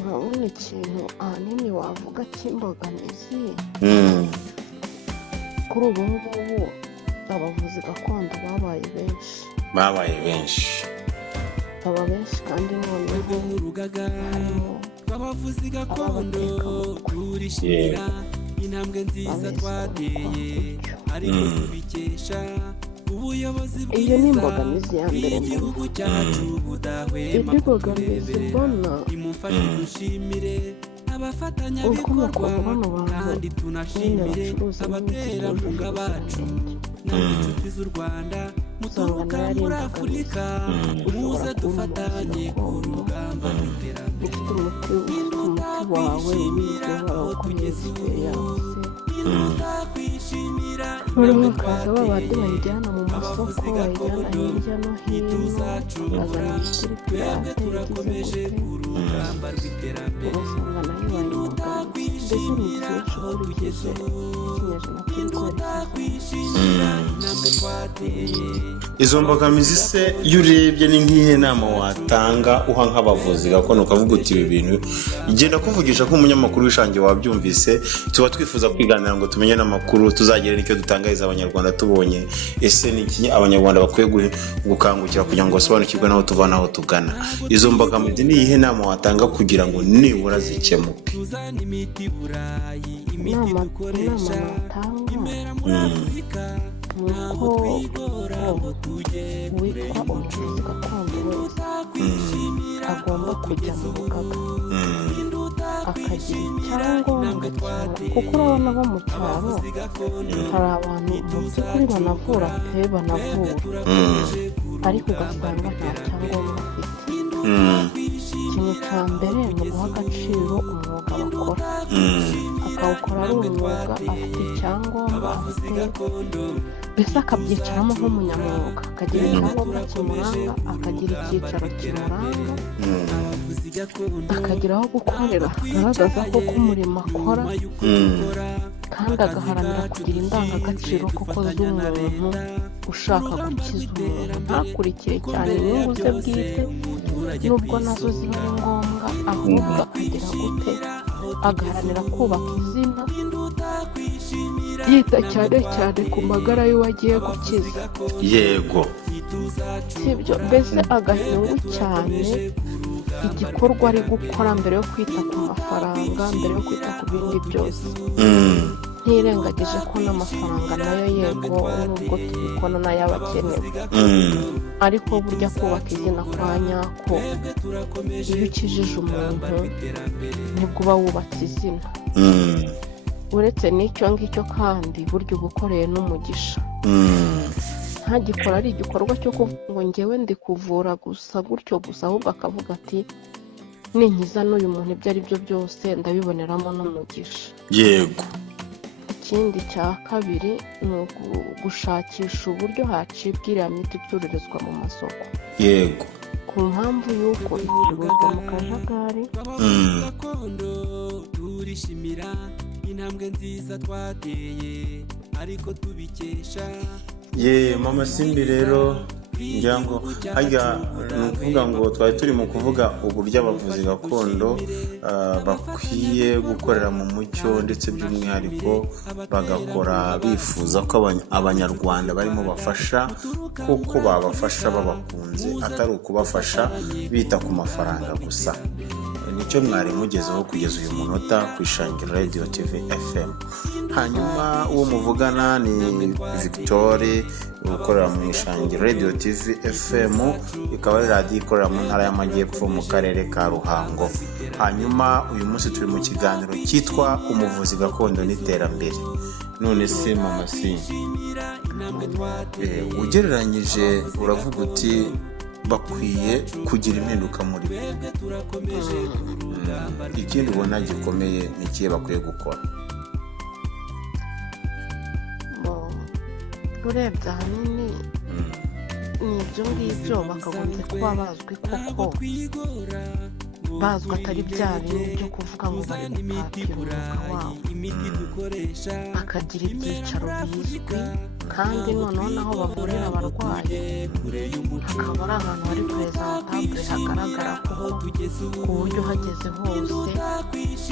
urabona ikintu ahanini wavuga cy'imbogamizi kuri ubu ngubu abavuzi gakondo babaye benshi baba benshi kandi noneho harimo abavuzi gakondo turishimira intambwe nziza twateye, ariko tubikesha ubuyobozi iyo ni imbogamizi ya mbere igihugu cyacu budahwema mbona imufashe dushimire abafatanyabikorwa kandi tunashimire abaterankunga bacu n'inshuti z'u Rwanda muturuka muri Afurika, muze dufatanye ku rugamba rw'iterambere. umuti wawe wizera kugeza noneho bakaza babandi bayijyana mu masoko, bayijyana hirya no hino, bazana ibisirikare turakomeje ku rugamba rw'iterambere. ugasanga nayo bayimugaye, mbese ni byinshi ukurikije ikinyejana Izo mbogamizi se iyo urebye ni nk'ihe nama watanga uha nk'abavuzi gakondo ukavuga uti ibi bintu igenda kuvugisha ko umunyamakuru w'Ishangi wabyumvise, tuba twifuza kwiganira ngo tumenye n'amakuru, tuzagire n'icyo dutangariza abanyarwanda tubonye ese ni iki abanyarwanda bakwiye gukangukira kugira ngo basobanukirwe n'aho tuva n'aho tugana. Izo mbogamizi ni iyihe nama watanga kugira ngo nibura zikemuke? inama natanga nuko witwa umuvuzi gakondo wese agomba kujya mu rugaga akagira icyangombwa cyane, kuko urabona bo mu cyaro hari abantu mu by'ukuri banavura pe banavura, ariko ugasanga nta cyangombwa afite. ikintu cya mbere ni uguha agaciro umwuga bakora, akawukora ari umwuga, afite icyangombwa, mbese akabyicaramo nk'umunyamwuga, akagira icyangombwa kimuranga, akagira icyicaro kimuranga, akagira aho gukorera agaragaza ko umurimo akora, kandi agaharanira kugira indangagaciro koko z'umuntu ushaka gukiza umuntu, ntakurikire cyane inyungu ze bwite nubwo nazo ziba ari ngombwa, ahubwo akagira gute agaharanira kubaka izina, yita cyane cyane ku magara y'uwo agiye gukiza. Yego, sibyo, mbese agahingu cyane igikorwa ari gukora mbere yo kwita ku mafaranga, mbere yo kwita ku bindi byose. ntirengagije ko n'amafaranga nayo yego nubwo tubikora nayo aba akenewe, ariko burya kubaka izina kwa nyako, iyo ukijije umuntu nibwo uba wubatse izina. uretse n'icyo ngicyo kandi burya uba ukoreye n'umugisha, ntagikora ari igikorwa cyo kuvuga ngo ngewe ndi kuvura gusa gutyo gusa, ahubwo akavuga ati ninkiza n'uyu muntu ibyo ari byo byose ndabiboneramo n'umugisha. Yego. Ikindi cya kabiri ni gushakisha uburyo hacibwa iriya miti icururizwa mu masoko. Yego. ku mpamvu y'uko icuruzwa mu kajagari. turishimira intambwe nziza twateye, ariko tubikesha Mama Simbi rero ngira ngo hajya ni ukuvuga ngo twari turi mu kuvuga uburyo abavuzi gakondo bakwiye gukorera mu mucyo, ndetse by'umwihariko bagakora bifuza ko abanyarwanda barimo bafasha kuko babafasha babakunze, atari ukubafasha bita ku mafaranga gusa. Nicyo mwari mugezeho kugeza uyu munota ku Ishangi Radio TV FM. hanyuma uwo muvugana ni Victoire ukorera mu Ishangi Radio TV FM, ikaba ari radiyo ikorera mu ntara y'Amajyepfo mu karere ka Ruhango. Hanyuma uyu munsi turi mu kiganiro cyitwa umuvuzi gakondo n'iterambere. None se mama si ugereranyije uravuga uti bakwiye kugira impinduka muri bo, ikindi ubona gikomeye ni ikihe bakwiye gukora? urebye ahanini ni ibyo ngibyo bakagombye kuba bazwi koko, bazwi atari bya bindi byo kuvuga ngo bari gupapira umwuga wabo, bakagira ibyicaro bizwi kandi noneho naho bavurira abarwayi hakaba ari ahantu hari presentabule hagaragara koko ku buryo uhageze hose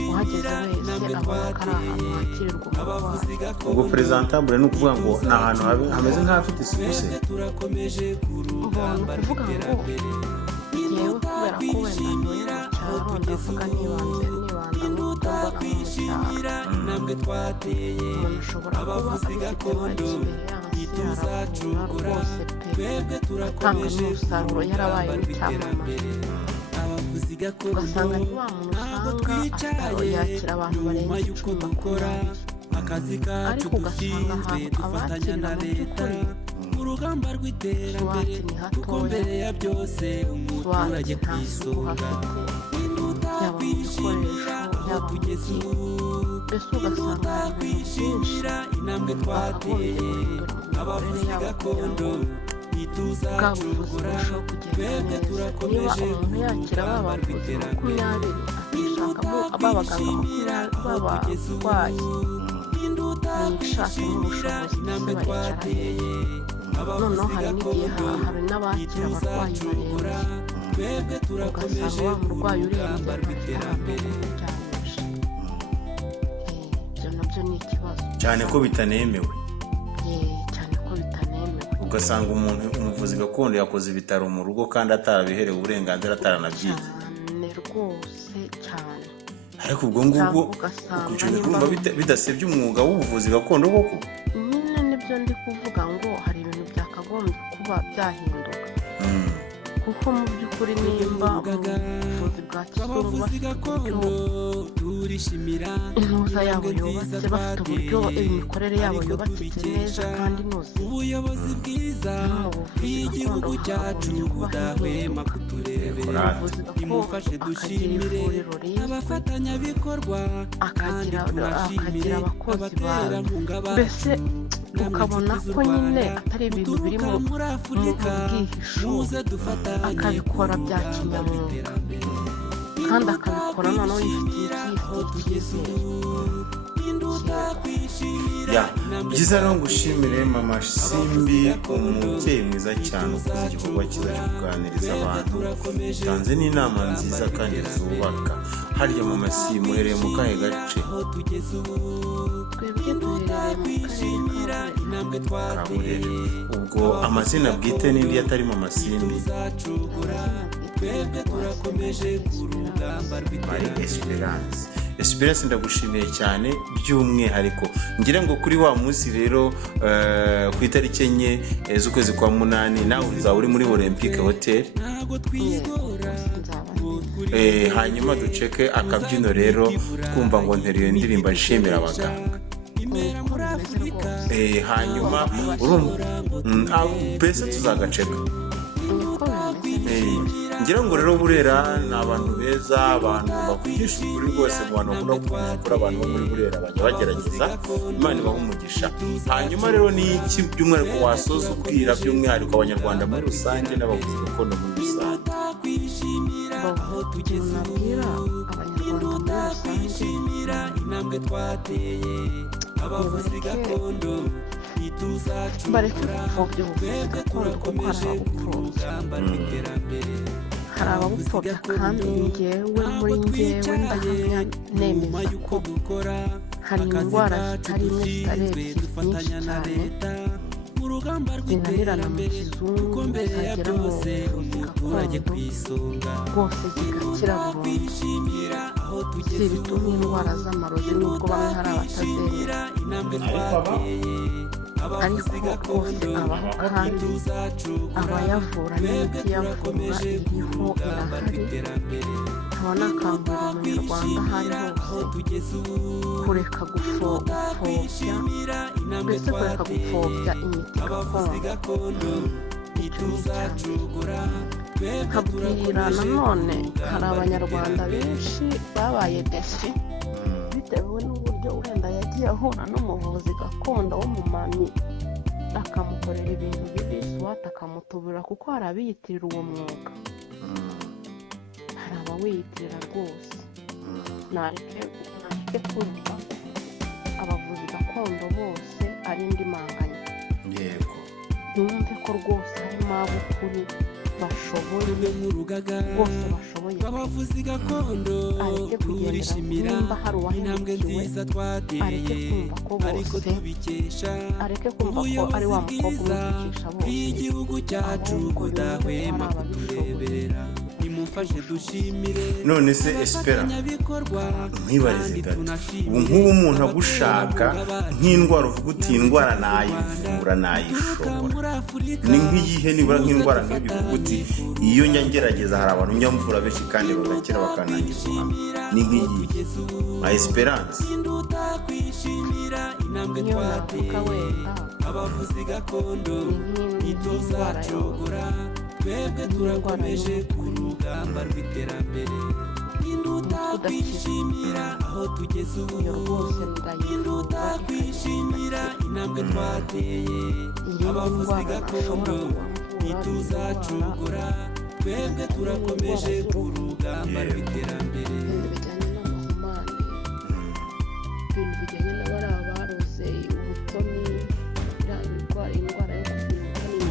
uhageze wese abona ko ari ahantu hakirirwa umurwayi. Ubwo presentabule ni ukuvuga ngo ni ahantu hameze nk'ahafite isuku se? Mbona kuvuga ngo yewe kubera ko wenda ntuye mu cyaro ndavuga nibanda nk'uko mbona mu cyaro, umuntu ushobora kuba afite experience aravura rwose pe atanga n'umusaruro yarabaye n'icyamamare, ugasanga ni wa muntu usanga yakira abantu barenze 10-20, ariko ugasanga ahantu abakirira mu by'ukuri swati ni hatoya, swati nta suku hafite, yaba mu bikoresho yaba mu gihe, mbese ugasanga hari ibintu byinshi bakagombye guhindura mu mikorere yabo kugira ngo bwa buvuzi burusheho kugenda neza. Niba umuntu yakira ba bavuzi 20 akishakamo abaganga 20 b'abarwayi, nishakamo ubushobozi ndetse baricara neza. Noneho hari n'igihe hari n'abakira abarwayi barembye, ugasanga wa murwayi urembye bafite ahantu ho kumuryamisha. Ibyo nabyo ni ikibazo cyane ko bitanemewe. Cyane ko bitanemewe, ugasanga umuvuzi gakondo yakoze ibitaro mu rugo kandi atarabiherewe uburenganzira, ataranabyize cyane rwose cyane. Ariko ubwo ngubwo urumva bidasebye umwuga w'ubuvuzi gakondo koko? Nyine nibyo ndi kuvuga ngo hari ibintu byakagombye kuba byahinduka, kuko mu by'ukuri nimba ubuvuzi bwa kizungu bafite uburyo intuza yabo yubatse, bafite uburyo imikorere yabo yubakitse neza kandi inoze, no mu buvuzi gakondo hakagombye kuba hinduka. Ubuvuzi gakondo akagira ivuriro rizwi, akagira abakozi bazwi, mbese ukabona ko nyine atari ibintu biri mu bwihisho, akabikora bya kinyamwuga kandi akabikora noneho yifitiye icyizere. Byiza rero ngushimire mama Simbi, umubyeyi mwiza cyane ukoze igikorwa cyiza cyo kuganiriza abantu, utanze n'inama nziza kandi zubaka. Harya mama Si muhereye mu kahe gace? Twebwe duherereye mu karere ka Burera. Ubwo amazina bwite n'indi atari mama Simbi? Esperance, ndagushimiye cyane by'umwihariko. Ngira ngo kuri wa munsi rero ku itariki 4 z'ukwezi kwa 8 nawe uzaba uri muri Olympique Hotel. Hanyuma duceke akabyino rero twumva ngo nteriyo ndirimba nshimira abaganga. Hanyuma urumva pese tuzagaceka. Ngira ngo rero Burera ni abantu beza, abantu bakwigisha ukuri rwose, mu bantu bakunda kuvuga ukuri, abantu bo muri Burera bajya bagerageza, Imana ibaha umugisha. Hanyuma rero ni iki by'umwihariko wasoza ubwira by'umwihariko abanyarwanda muri rusange n'abavuzi gakondo muri rusange? nabwira abanyarwanda muri rusange bareke gupfobya ubuvuzi gakondo kuko hari ababupfobya kandi muri njyewe ndahamya nemeza ko hari indwara zitari imwe zitari ebyiri nyinshi cyane zinanirana mu kizungu zagera mu buvuzi gakondo rwose zigakira burundu. Si ibituma indwara z'amarozi nubwo bamwe hari abatazemera, ariko rwose abaho kandi abayavura n'imiti iyavura iriho irahari. nkaba nakangurira umunyarwanda aho ari hose kureka gupfobya, mbese kureka gupfobya imiti gakondo. icyo ni icya mbere. nkabwira nanone hari abanyarwanda benshi babaye desi bitewe n'uburyo wenda yagiye ahura n'umuvuzi gakondo w'umumami akamukorera ibintu bibi, swata akamutubura, kuko hari abiyitirira uwo mwuga, hari abawiyitirira rwose. nareke kumva abavuzi gakondo bose ari indi manganya. yego ntumve ko rwose harimo ab'ukuri bashoboye, bose bashoboye. areke kugendera nimba hari uwahemukiwe, areke kumva ko bose, areke kumva ko ari wa mukobwa umwigisha bose, ahubwo yumve ko hari ababishoboye. none se Espera nkwibarize gato, ubu nk'ubu umuntu agushaka nk'indwara uvuga uti indwara nayivura nayishobora, ni nk'iyihe? nibura nk'indwara nk'ibi uvuga uti iyo ngerageza hari abantu njya mvura benshi kandi bagakira bakanangira ubuhamya, ni nk'iyihe? nka Esperance niyo navuga wenda ni nk'indwara y'umutwe, udakira. iyo rwose ndayivura ikagenda. iyindi ndwara ntashobora kubavura ni indwara ibintu bijyanye n'abari abaroze ubutoni, indwara yo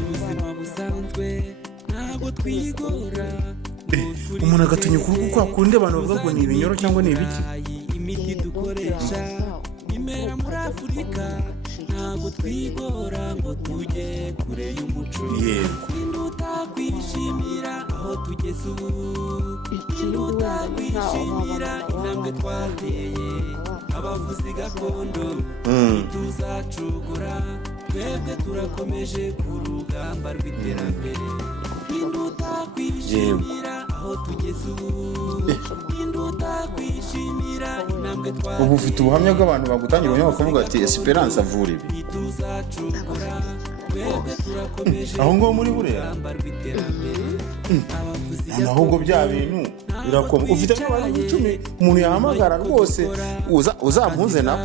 kugira busanzwe ntabwo twigora. umuntu agatinya ukuboko kwa kundi abantu bavuga ngo ni ibinyoro cyangwa ni ibiki. imiti dukoresha imera muri Afurika, ntabwo twigora ngo tujye kure y'umuco. yego kwishimira aho tugeze ubu, ikindi wenda ntakwishimira intambwe twateye. abavuzi gakondo ntituzacogora, twebwe turakomeje ku rugamba rw'iterambere. kwishimira aho tugeze ubu, kwishimira intambwe twateye. ubu ufite ubuhamya bw'abantu bagutangira ubuhamya bakavuga ati Esperance avura ibi. aho ngaho muri Burera ahubwo bya bintu birakomeye. ufite n'abantu 10 umuntu yahamagara rwose uzampuze nabo.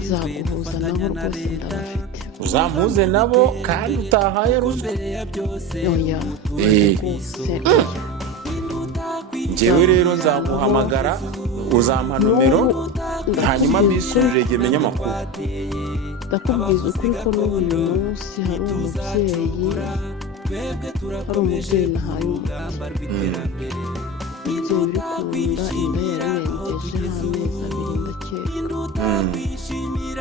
uzaguhuza nabo rwose ndabafite. uzampuze nabo kandi utahaye ruswa. oya njyewe rero nzamuhamagara, uzampa nomero, hanyuma mbisubire igihe menya amakuru. ndakubwiza ukuri ko n'uyu munsi hari umubyeyi nahaye umuti. umubyeyi uri kunda inda yarengejeho amezi 2 ndakeka,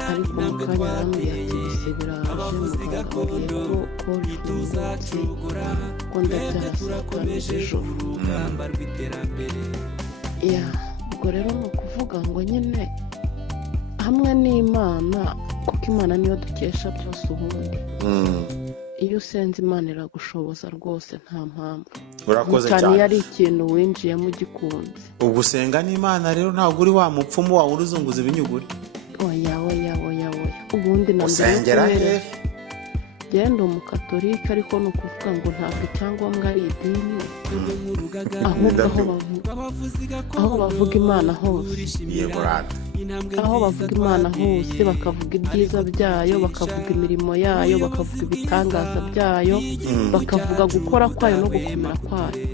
ariko mu kanya arambwira ati bise biraje, muganga ambwiye ko bifungutse, ko ndabyara saa 5 z'ijoro. ubwo rero ni ukuvuga ngo nyine hamwe n'Imana, kuko Imana niyo dukesha byose. ubundi iyo usenze Imana iragushoboza rwose nta mpamvu. urakoze cyane. cyane ari ikintu winjiyemo ugikunze. ubwo usenga n'Imana rero ntabwo uri wa mupfumu wawe uruzunguza ibinyuguri. oya ubundi na usengera he? genda umukatolika, ariko ni ukuvuga ngo ntabwo icyangombwa ari idini, ahubwo aho bavuga Imana hose. yego rata. aho bavuga Imana hose bakavuga ibyiza byayo, bakavuga imirimo yayo, bakavuga ibitangaza byayo, bakavuga gukora kwayo no gukomera kwayo.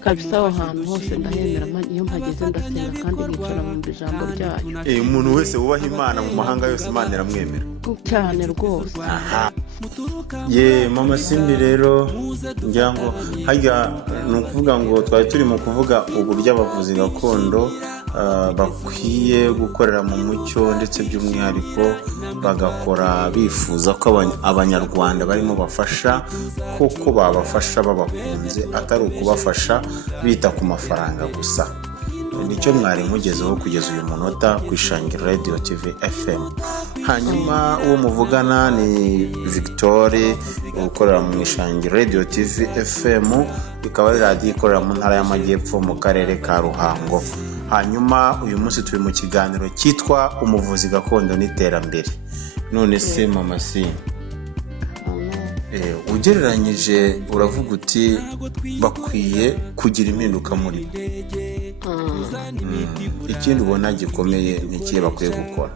kabisa aho hantu hose ndahemera, iyo mpageze ndasenga kandi nicara mu ijambo ryayo. umuntu wese wubaha Imana mu mahanga yose Imana iramwemera cyane rwose. mama Cindy rero ngira ngo hajya ni ukuvuga ngo twari turi mu kuvuga uburyo abavuzi gakondo bakwiye gukorera mu mucyo ndetse by'umwihariko bagakora bifuza ko abanyarwanda barimo bafasha kuko babafasha babakunze atari ukubafasha bita ku mafaranga gusa. Nicyo mwari mugezeho kugeza uyu munota ku Ishangiro Radio TV FM. Hanyuma uwo muvugana ni Victoire ukorera mu Ishangiro Radio TV FM, ikaba ari radio ikorera mu ntara y'Amajyepfo mu karere ka Ruhango. Hanyuma uyu munsi turi mu kiganiro cyitwa umuvuzi gakondo n'iterambere. None se mama si ugereranyije uravuga uti bakwiye kugira impinduka muri ikindi ubona gikomeye ni ikihe bakwiye gukora?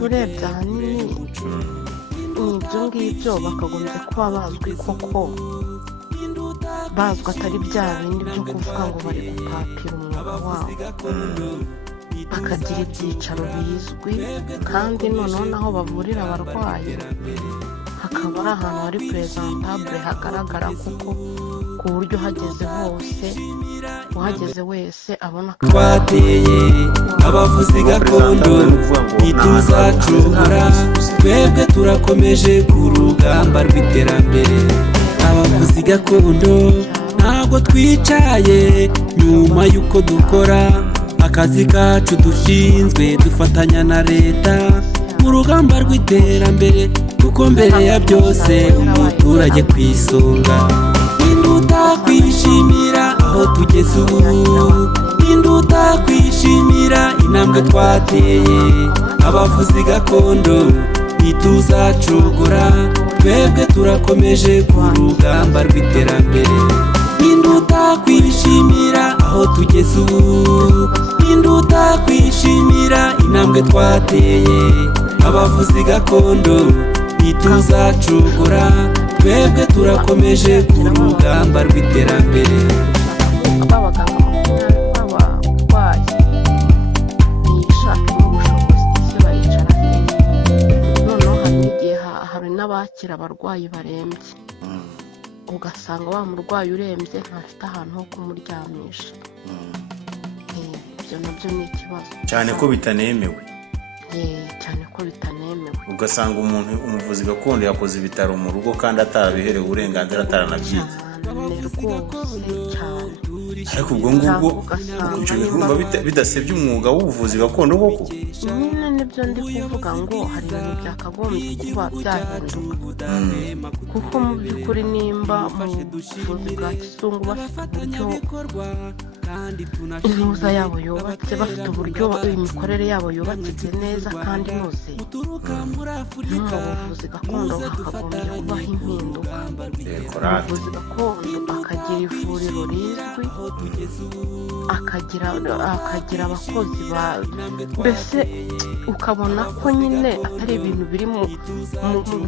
urebye ahanini ni ibyo ngibyo bakagombye kuba bazwi koko, bazwi atari bya bindi byo kuvuga ngo bari gupapira umwuga wabo, bakagira ibyicaro bizwi kandi noneho naho bavurira abarwayi hakaba ari ahantu hari presentabule hagaragara kuko ku buryo uhageze hose uhageze wese abona ko twateye abavuzi gakondo ntituzacogora, twebwe turakomeje ku rugamba rw'iterambere. Abavuzi gakondo ntabwo twicaye nyuma y'uko dukora akazi kacu dushinzwe, dufatanya na leta mu rugamba rw'iterambere kuko mbere ya byose umuturage ku isonga. Induta kwishimira aho tugeze ubu, induta kwishimira intambwe twateye. Abavuzi gakondo ntituzacogora, twebwe turakomeje ku rugamba rw'iterambere. Induta kwishimira aho tugeze ubu, induta kwishimira intambwe twateye. Abavuzi gakondo ntituzacogora, twebwe turakomeje ku rugamba rw'iterambere. abaganga makumyabiri b'abarwayi ntibishakemo ubushobozi ndetse baricara heza. Noneho hari n'igihe hari n'abakira abarwayi barembye, ugasanga wa murwayi urembye ntafite ahantu ho kumuryamisha. Ibyo nabyo ni ikibazo cyane ko bitanemewe. cyane ko bitanemewe, ugasanga umuvuzi gakondo yakoze ibitaro mu rugo kandi atabiherewe uburenganzira, ataranabyize cyane. ariko ubwo ngubwo ibyo bivumba bidasebye umwuga w'ubuvuzi gakondo koko. nyine nibyo ndi kuvuga ngo hari ibintu byakagombye kuba byahinduka, kuko mu by'ukuri nimba mu buvuzi bwa kizungu bafite uburyo intuza yabo yubatse, bafite uburyo imikorere yabo yubatse neza kandi inoze, no mu buvuzi gakondo hakagombye kubaho impinduka. Umuvuzi gakondo akagira ivuriro rizwi, akagira abakozi mbese ukabona ko nyine atari ibintu biri mu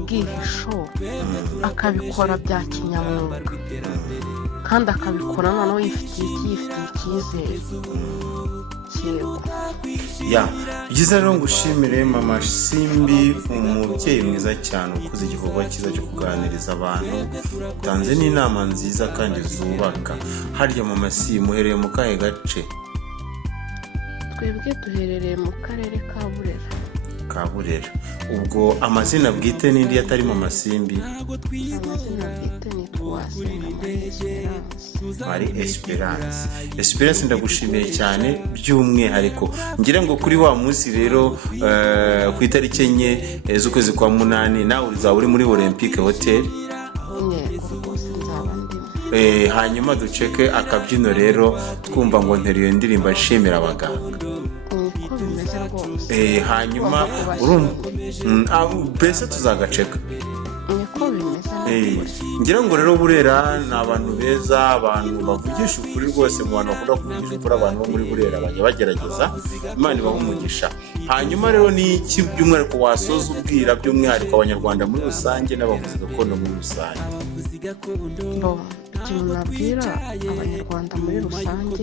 bwihisho, akabikora bya kinyamwuga kandi akabikora noneho yifitiye icyizere. Byiza rero ngushimire mama Simbi, umubyeyi mwiza cyane ukoze igikorwa cyiza cyo kuganiriza abantu, utanze n'inama nziza kandi zubaka. Harya mama Si muhereye mu kahe gace? Twebwe duherereye mu karere ka Burera. Burera. Ubwo amazina bwite n'indi atari mama Simbi? Amazina bwite ni Twasenga Marie Esperance. Esperance ndagushimiye cyane by'umwihariko. Ngira ngo kuri wa munsi rero ku itariki 4 z'ukwezi kwa 8 nawe uzaba uri muri Olympique Hotel. Hanyuma duceke akabyino rero twumva ngo nteriyo ndirimba nshimira abaganga. Hanyuma mbese tuzagaceka. Ngira ngo rero Burera ni abantu beza, abantu bavugisha ukuri rwose, mu bantu bakunda kuvugisha ukuri, abantu bo muri Burera bajya bagerageza, Imana ibaha umugisha. Hanyuma rero ni iki by'umwihariko wasoza ubwira by'umwihariko abanyarwanda muri rusange n'abavuzi gakondo muri rusange? Ikintu nabwira abanyarwanda muri rusange,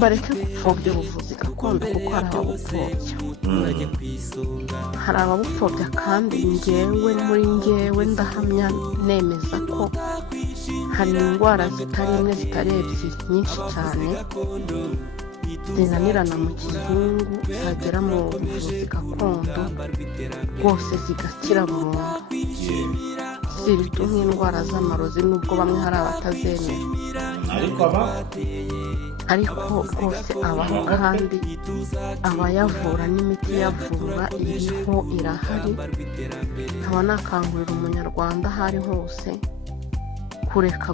bareke gupfobya ubuvuzi gakondo kuko hari ababupfobya. hari ababupfobya kandi muri ngewe ndahamya nemeza ko hari indwara zitari imwe zitari ebyiri nyinshi cyane zinanirana mu kizungu zagera mu buvuzi gakondo rwose zigakira burundu ziritu nk'indwara z'amarozi nubwo bamwe hari abatazemera ariko rwose abaho kandi abayavura n'imiti iyavura iriho irahari. nkaba nakangurira umunyarwanda aho ari hose kureka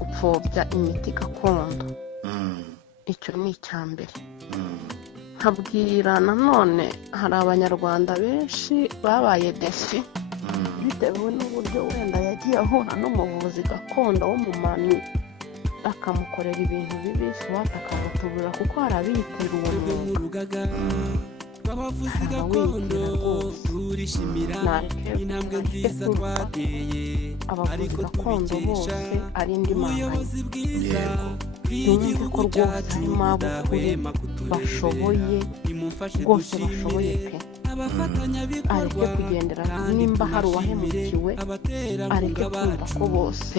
gupfobya imiti gakondo. icyo ni icya mbere. nkabwira nanone hari abanyarwanda benshi babaye defi bitewe n'uburyo wenda yagiye ahura n'umuvuzi gakondo w'umumami akamukorera ibintu bibi swat akamutubura kuko hari abiyitera uwo mwuga abawigira rwose nareke abavuzi gakondo bose ari indi manganye yumve ko rwose harimo abukuri bashoboye rwose bashoboye pe areke kugendera nimba hari uwahemukiwe areke kumva ko bose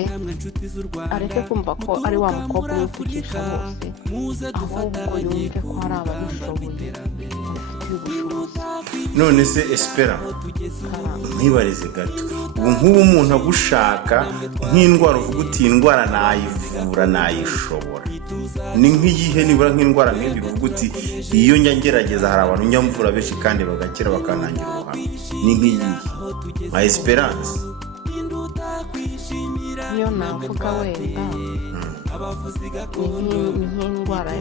areke kumva ko ari wa mukobwa umupfukisha bose ahubwo yumve ko hari ababishoboye bafite ubushobozi. none se Espera mwibarize gato ubu nk'ubu umuntu agushaka nk'indwara uvuga uti indwara nayivura nayishobora ni nk'iyihe nibura nk'indwara nk'iyi uvuga uti iyo njya ngerageza hari abantu njya mvura benshi kandi bagakira bakanangira ubuhamya ni nk'iyihe ma Esperance? niyo navuga wenda ni nk'indwara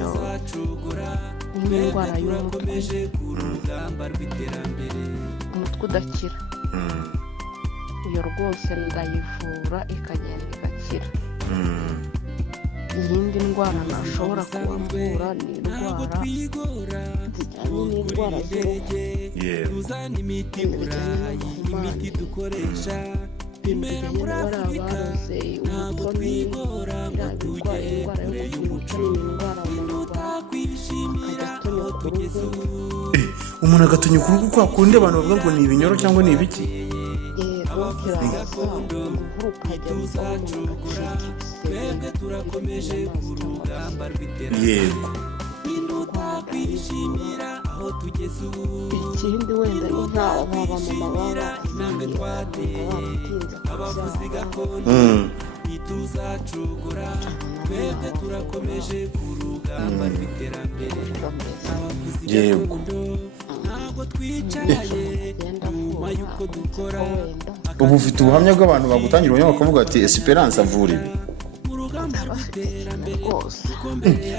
umutwe udakira iyo rwose ndayivura ikagenda igakira. iyindi ndwara ntashobora kubavura ni indwara zijyanye n'indwara z'uruhu indwara abaroze umutoni indwara yo kubyuka ni indwara umuntu umuntu agatunyuka uruhu kwa kundi abantu bavuga ngo ni ibinyoro cyangwa ni ibiki? yego ikindi wenda ni ntaho baba mu mabara abavuzi gakondo twebwe turakomeje ku rugamba rw'iterambere yego ntabwo twicaye nyuma y'uko dukora. ubu ufite ubuhamya bw'abantu bagutangira ubuhamya bakavuga ati Esperance avura ibi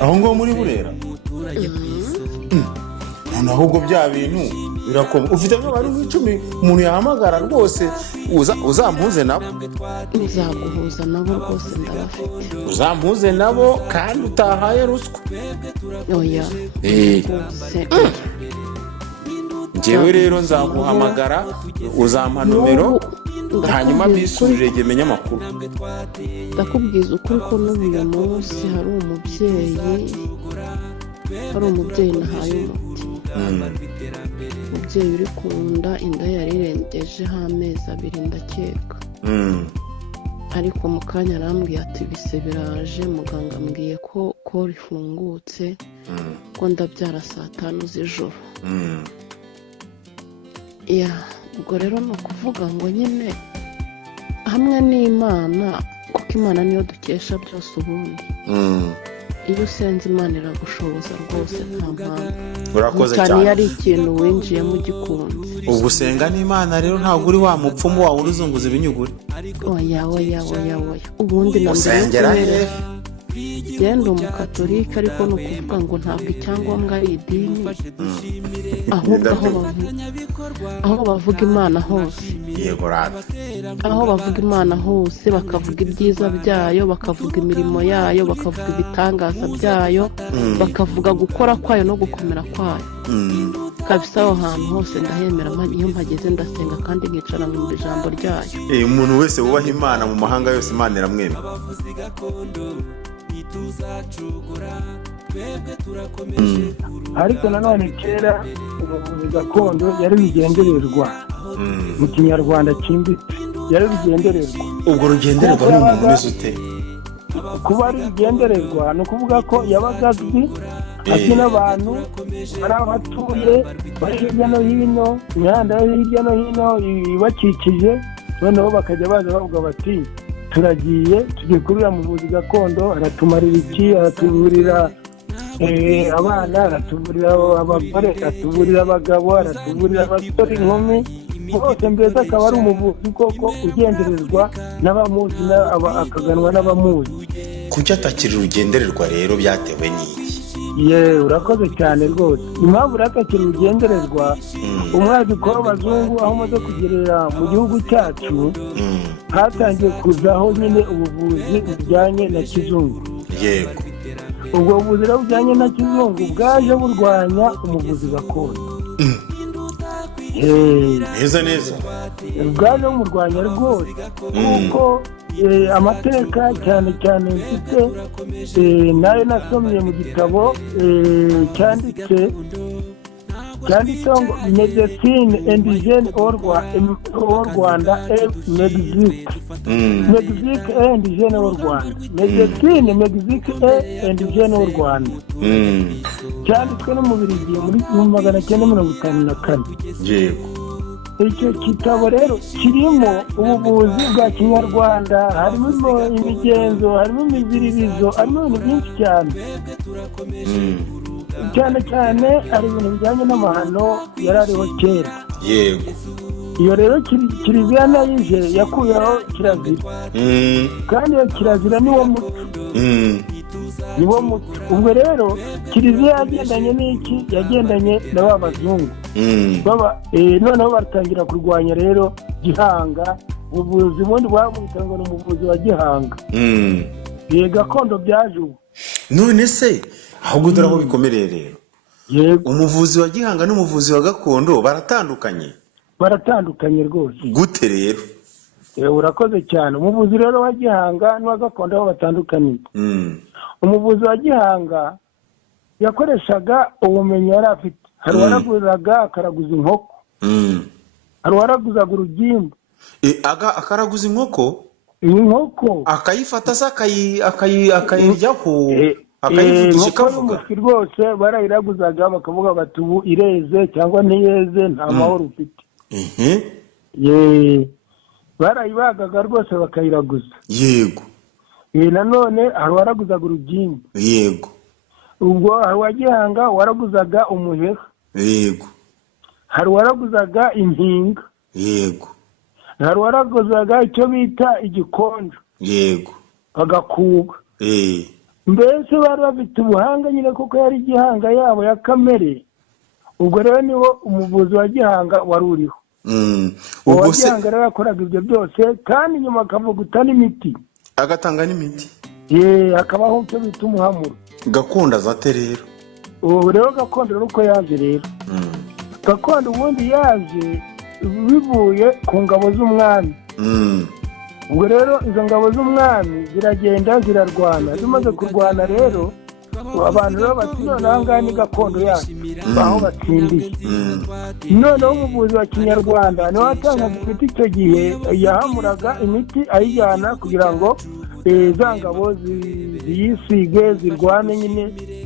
aho ngaho muri Burera? none ahubwo bya bintu birakoma ufite nk'abantu nk'icumi umuntu yahamagara rwose uzampuze nabo? nzaguhuza nabo rwose ndabafite. uzampuze nabo kandi utahaye ruswa? oya njyewe rero nzaguhamagara uzampa nomero hanyuma bisurire menye amakuru. ndakubwiza ukuri ko n'uyu munsi hari umubyeyi nahaye umuti. umubyeyi uri ku nda inda yari irengejeho amezi 2 ndakeka. ariko mu kanya arambwiye ati bise biraje muganga ambwiye ko rifungutse ko ndabyara saa 5 z'ijoro. ubwo rero ni ukuvuga ngo nyine hamwe n'Imana kuko Imana niyo dukesha byose ubundi. iyo usenze Imana iragushoboza rwose nta mpamvu. urakoze cyane iyo ari ikintu winjiyemo ugikunze. ubu usenga n'Imana rero ntabwo uri wa mupfumu wawe uruzunguza ibinyuguri? oya ubundi na mbere genda umukatolika ariko ni ukuvuga ngo ntabwo icyangombwa ari idini ahubwo aho bavuga Imana hose. yego rata aho bavuga Imana hose bakavuga ibyiza byayo bakavuga imirimo yayo bakavuga ibitangaza byayo bakavuga gukora kwayo no gukomera kwayo kabisa. aho hantu hose ndahemera iyo mpageze ndasenga kandi nkicara mu ijambo ryayo. umuntu wese wubaha Imana mu mahanga yose Imana iramwemera. ariko nanone kera ubuvuzi gakondo yari bigendererwa mu kinyarwanda cyimbitse yari bigendererwa. ubwo rugendererwa ni umuntu umeze ute? kuba ari bigendererwa ni ukuvuga ko yabaga azwi azwi n'abantu bari aho atuye bari hirya no hino imihanda yo hirya no hino ibakikije, noneho bakajya baza bavuga bati turagiye tugiye kurira muvuzi gakondo, aratumarira iki, aratuvurira abana, aratuvurira abagore, aratuvurira abagabo, aratuvurira abasore inkumi bose, mbese akaba ari umuvuzi koko ugendererwa n'abamuzi akaganwa n'abamuzi. kuki atakiri urugendererwa rero byatewe n'iki? ye urakoze cyane rwose. impamvu urakakira urugendererwa umwaduko w'abazungu aho umaze kugerera mu gihugu cyacu hatangiye kuzaho nyine ubuvuzi bujyanye na kizungu. yego. ubwo buvuzi rero bujyanye na kizungu bwaje burwanya umuvuzi gakondo. neza neza bwaje bumurwanya rwose kuko amateka cyane cyane mfite nayo nasomye mu gitabo cyanditseho ngo medecine indigene au Rwanda et Mexique. Mexique et indigene au Rwanda. Medecine Mexique et indigene au Rwanda. cyanditswe no mu Bubiligi muri 1954. yego. icyo kitabo rero kirimo ubuvuzi bwa kinyarwanda, harimo imigenzo, harimo imiziririzo, harimo ibintu byinshi cyane. cyane cyane ari ibintu bijyanye n'amahano yari ariho kera. yego. iyo rero kiliziya nayije yakuyeho kirazira, kandi iyo kirazira niwo muco. niwo muco. ubwo rero kiliziya yagendanye n'iki, yagendanye na ba bazungu. noneho baratangira kurwanya rero Gihanga. ubuvuzi ubundi bwamwita ngo ni umuvuzi wa Gihanga. gakondo byaje ubu. none se ahubwo dore aho bikomereye rero. yego. umuvuzi wa Gihanga n'umuvuzi wa gakondo baratandukanye? baratandukanye rwose. gute rero? urakoze cyane. umuvuzi rero wa Gihanga n'uwa gakondo aho batandukaniye. umuvuzi wa Gihanga yakoreshaga ubumenyi yari afite. hari uwaraguraga akaraguza inkoko, hari uwaraguzaga urugimbu. akaraguza inkoko? iyi nkoko akayifata se akayiryaho akayivugisha ikavuga? inkoko rwose barayiraguzaga bakavuga bati ubu ireze cyangwa ntiyeze, nta mahoro ufite. barayibagaga rwose bakayiraguza. yego. nanone hari uwaraguzaga urugimbu. yego. ubwo hari uwa Gihanga waraguzaga umuheha. yego. hari uwaraguzaga impinga. yego. hari uwaraguzaga icyo bita igikonjo. yego. bagakuga. mbese bari bafite ubuhanga nyine kuko yari Gihanga yabo ya kamere. ubwo rero niwo umuvuzi wa Gihanga wari uriho. uwa Gihanga rero yakoraga ibyo byose, kandi nyuma akavuguta n'imiti, agatanga n'imiti. hakabaho icyo bita umuhamuro. gakondo azate rero. ubu rero gakondo rero uko yaje rero. gakondo ubundi yaje bivuye ku ngabo z'umwami. ubwo rero izo ngabo z'umwami ziragenda zirarwana. zimaze kurwana rero abantu rero bati noneho aha ngaha ni gakondo yacu, aho batsindiye. noneho umuvuzi wa kinyarwanda niwe watangaga imiti. icyo gihe yahamuraga imiti ayijyana kugira ngo za ngabo ziyisige zirwane nyine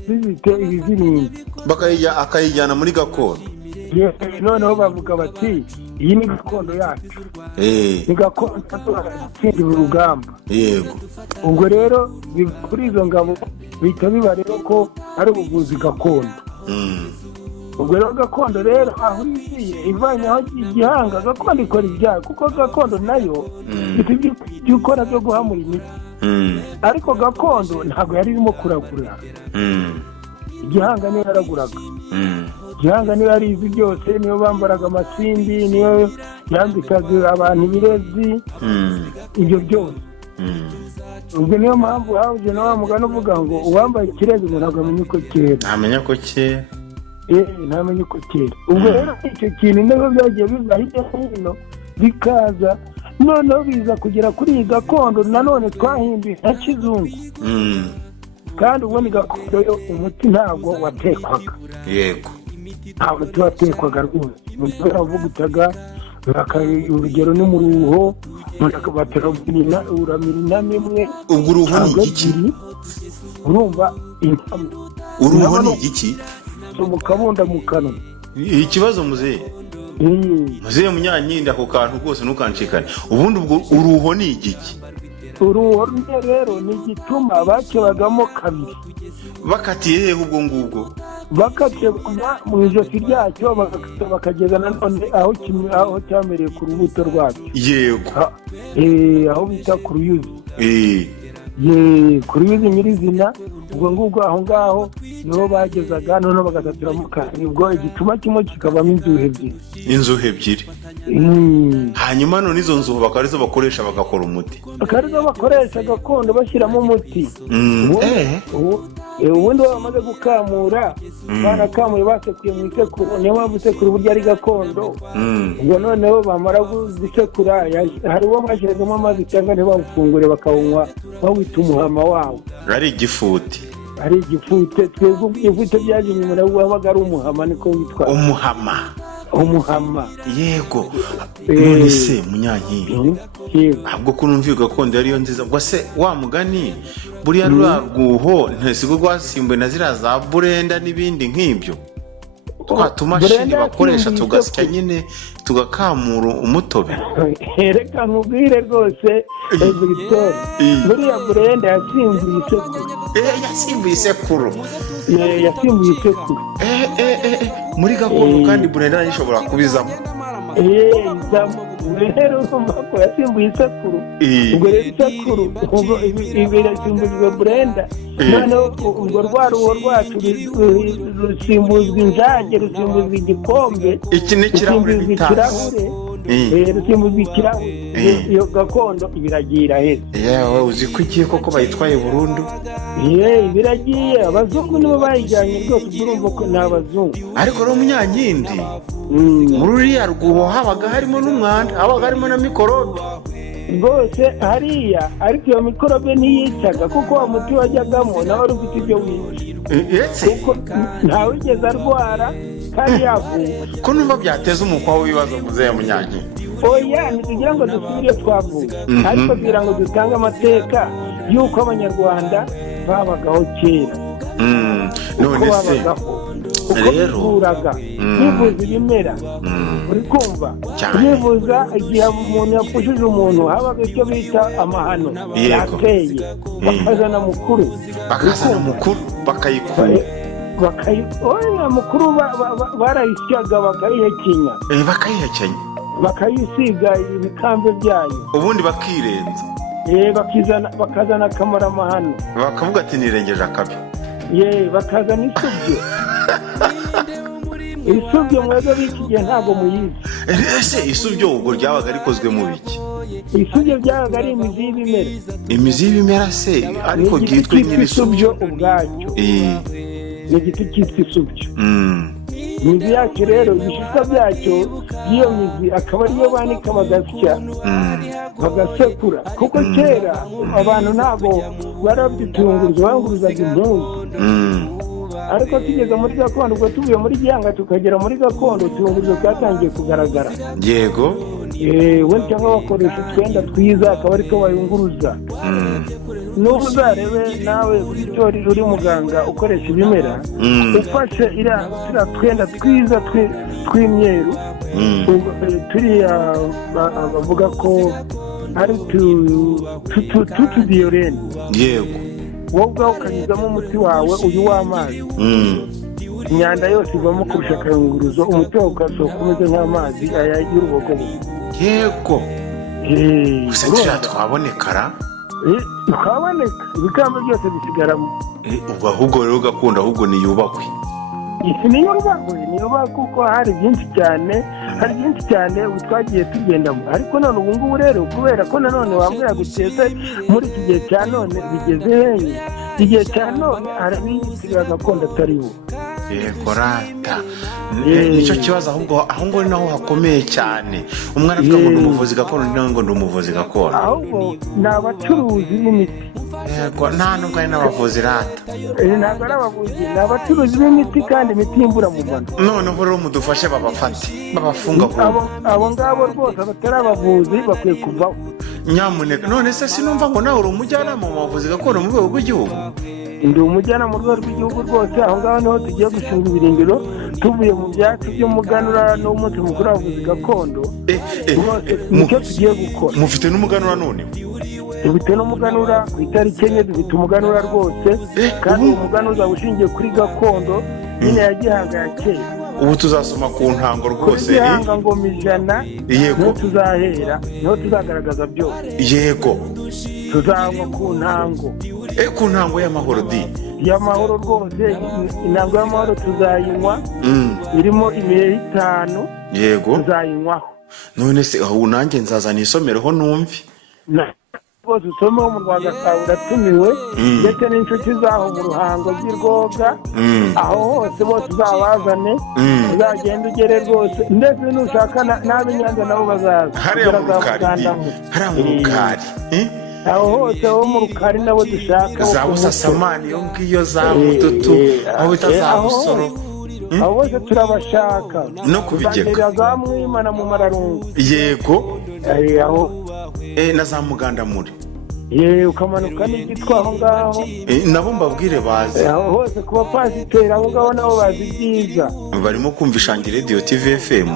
zizite ibizirinda. akayijyana muri gakondo. noneho bavuga bati iyi ni gakondo yacu, ni gakondo yatsindira urugamba. yego. ubwo rero kuri izo ngabo bihita biba rero ko ari ubuvuzi gakondo. ubwo rero gakondo rero aho iziye ivanye aho Gihanga, gakondo ikora ibyayo kuko gakondo nayo ifite ibyo ikora byo guhamura imiti. ariko gakondo ntabwo yari irimo kuragura. Gihanga niyo yaraguraga. Gihanga niyo yari izi byose, niyo bambaraga amasindi, niyo yambikaga abantu ibirezi, ibyo byose. ubwo niyo mpamvu haje na wa mugani uvuga ngo uwambaye ikirezi ngo ntabwo amenye uko kera. ntamenya ko kera. ntamenye uko kera. ubwo rero icyo kintu nabyo byagiye biva hirya no hino bikaza, noneho biza kugera kuri iyi gakondo nanone twahinduye nka kizungu. kandi ubundi gakondo yo umuti ntabwo watekwaga. Yego. Nta muti watekwaga rwose. Umuti waravugutaga urugero ni mu ruho batera uramirina imwe. Ubwo uruho ni igiki? Urumva intama. Uruho ni igiki? Mu kabunda mu kanwa. Ikibazo muzehe. Muzehe Munyankindi ako kantu rwose ntukancikane. Ubundi ubwo uruho ni igiki? Uruho rero ni igituma bakebagamo kabiri. Bakatiye hehe ubwo ngubwo? Bakakeba mu ijosi ryacyo bakageza nanone aho cyamereye ku rubuto rwacyo. Yego. Aho bita ku ruyuzi. Ku ruyuzi nyirizina ubwo ngubwo aho ngaho niho bagezaga noneho bagasaturamo kabiri. Ubwo igituma kimwe kikavamo inzuhe ebyiri. Inzuhe ebyiri. Hanyuma none izo nzuho bakarizo bakoresha bagakora umuti. Bakarizo bakoresha gakondo bashyiramo umuti. Ubundi bamaze gukamura barakamuye basekuye mu isekuru, niyo mpamvu isekuru burya ari gakondo. Ubwo noneho bamara gusekura hari uwo bashyiragamo amazi cyangwa ntibawufungure bakawunywa bawita umuhama wawo. Ari igifuti. Ari igifute, twebwe igifute byaje nyuma nawe wabaga ari umuhama niko witwa. Umuhama. Yego. None se Munyankindi. Ahubwo ko numviye gakondo yariyo nziza. Ubwo se wa mugani buriya rwaguho ntesigo rwasimbuye na zira za burenda n'ibindi nk'ibyo. Twatumashini bakoresha tugasya nyine tugakamura umutobe. Reka nkubwire rwose Victor. Buriya burenda yasimbuye isekuru. Yasimbuye isekuru. Yasimbuye isekuru. Muri gakondo kandi burenda ishobora kubizamo. Rero urumva ko yasimbuye isekuru. Ubwo rero isekuru ibirasimbuzwa burenda. Noneho urwo rwaruho rwacu rusimbuzwa injage, rusimbuzwa igikombe, iki ni ikirahure rusimbuzwa ikirahure. Iyo gakondo ibiragira heza. Yewe uzi ko igiye koko bayitwaye burundu? Biragiye abazungu nibo bayijyanye rwose urumva ko ni abazungu. Ariko rero Munyankindi muri uriya rwuho habaga harimo n'umwanda, habaga harimo na mikorobe rwose hariya, ariko iyo mikorobe ntiyicaga kuko wa muti wajyagamo nawe wari ufite ibyo wica. Kuko ntawigeze arwara kandi yavuye. Ko numva byateza umukwa w'ibibazo muzehe Munyankindi. Oya ntitugira ngo dusubire twavuye, ariko kugira ngo dutange amateka y'uko abanyarwanda babagaho kera. None se rero bivuraga bivuza ibimera. Uri kumva bivuza igihe umuntu yapfushije umuntu habaga icyo bita amahano yateye, bakazana mukuru bakayikura. Oya mukuru barayisyaga bakayihekenya. Bakayisiga ibikambe byayo ubundi bakirenza. Bakazana akamuramahano bakavuga ati nirengeje akabi. Bakazana isubyo mwebwe b'iki gihe ntabwo muyizi. Ese isubyo ubwo ryabaga rikozwe mu biki? Isubyo byabaga ari imizi y'ibimera. Imizi y'ibimera se ariko gitwe nyir'isubyo ubwacyo. Ni igiti cyitwa isubyo. Imizi yacyo rero ibishishwa byacyo by'iyo mizi akaba ariyo banika bagasya bagasekura. Kuko kera abantu ntabwo barabyitungurije banguruzaga impuzu. Ariko tugeze muri gakondo, ubwo tuvuye muri gihanga tukagera muri gakondo, utuyunguruzo twatangiye kugaragara. Yego. We cyangwa bakoresha utwenda twiza akaba ariko bayunguruza. N'ubu uzarebe nawe Victor uri muganga ukoresha ibimera, ufashe iriya twenda twiza tw'imyeru, turiya bavuga ko ari tutudiyorene. Yego. Wowe ubwawe ukanyuzamo umuti wawe uyu w'amazi, imyanda yose ivamo kurusha akayunguruzo, umuti wawe ugasohoka umeze nk'amazi y'urubogobogo. Yego. Gusa kiriya twabonekara twaboneka ibikambi byose bisigaramo. Ubwo ahubwo rero gakondo ahubwo niyubakwe. Niyubakwe kuko hari byinshi cyane ubu twagiye tugendamo. Ariko none ubu ngubu rero kubera ko nanone wambwira guteze muri iki gihe cya none bigeze henye. Igihe cya none harabiyitirira gakondo atari bo. yego rata nicyo kibazo ahubwo ni naho hakomeye cyane. Umwe aravuga ngo ni umuvuzi gakondo undi nawe ngo ni umuvuzi gakondo. ahubwo ni abacuruzi b'imiti. Yego nta nubwo ari n'abavuzi rata. Ntabwo ari abavuzi, ni abacuruzi b'imiti kandi imiti y'imburamubano. Noneho rero mudufashe babafate babafunga vuba. Abo ngabo rwose abatari abavuzi bakwiye kuvaho. Nyamuneka none se sinumva ngo nawe uri umujyanama mu bavuzi gakondo mu rwego rw'igihugu? Ndi umujyanama mu rwego rw'igihugu rwose, aho ngaho niho tugiye gushinga ibirindiro tuvuye mu byacu by'umuganura n'umunsi mukuru w'abavuzi gakondo. Rwose nicyo tugiye gukora. Mufite n'umuganura none? Dufite n'umuganura ku itariki enye, dufite umuganura rwose kandi uwo muganura uzaba ushingiye kuri gakondo nyine ya Gihanga ya kera. Ubu tuzasoma ku ntango rwose. Kuri Gihanga ngoma ijana niho tuzahera, niho tuzagaragaza byose. Yego tuzanywa ku ntango. Ku ntango y'amahoro y'amahoro rwose. Intango y'amahoro tuzayinywa irimo imiheha 5. Yego tuzayinywaho. None se aho nanjye nzazana isomereho numve rwose usomeho mu Rwagasabo uratumiwe ndetse n'inshuti zaho mu Ruhango by'Irwoga aho hose bose uzabazane uzagenda ugere rwose ndetse nushaka n'ab'Inyanza nabo bazaza. hariya mu Rukari aho hose ho mu Rukari nabo dushaka za Busasamana iyo ngiyo za Mututu aho bitazabusoro abo bose turabashaka no kubigega za Mwimana mu Mararungu. Yego aho na za Mugandamure ukamanuka n'igitwa aho ngaho nabo mbabwire baze aho hose ku bapasiteri abo ngabo nabo bazi byiza barimo kumvisha Radio TV FM.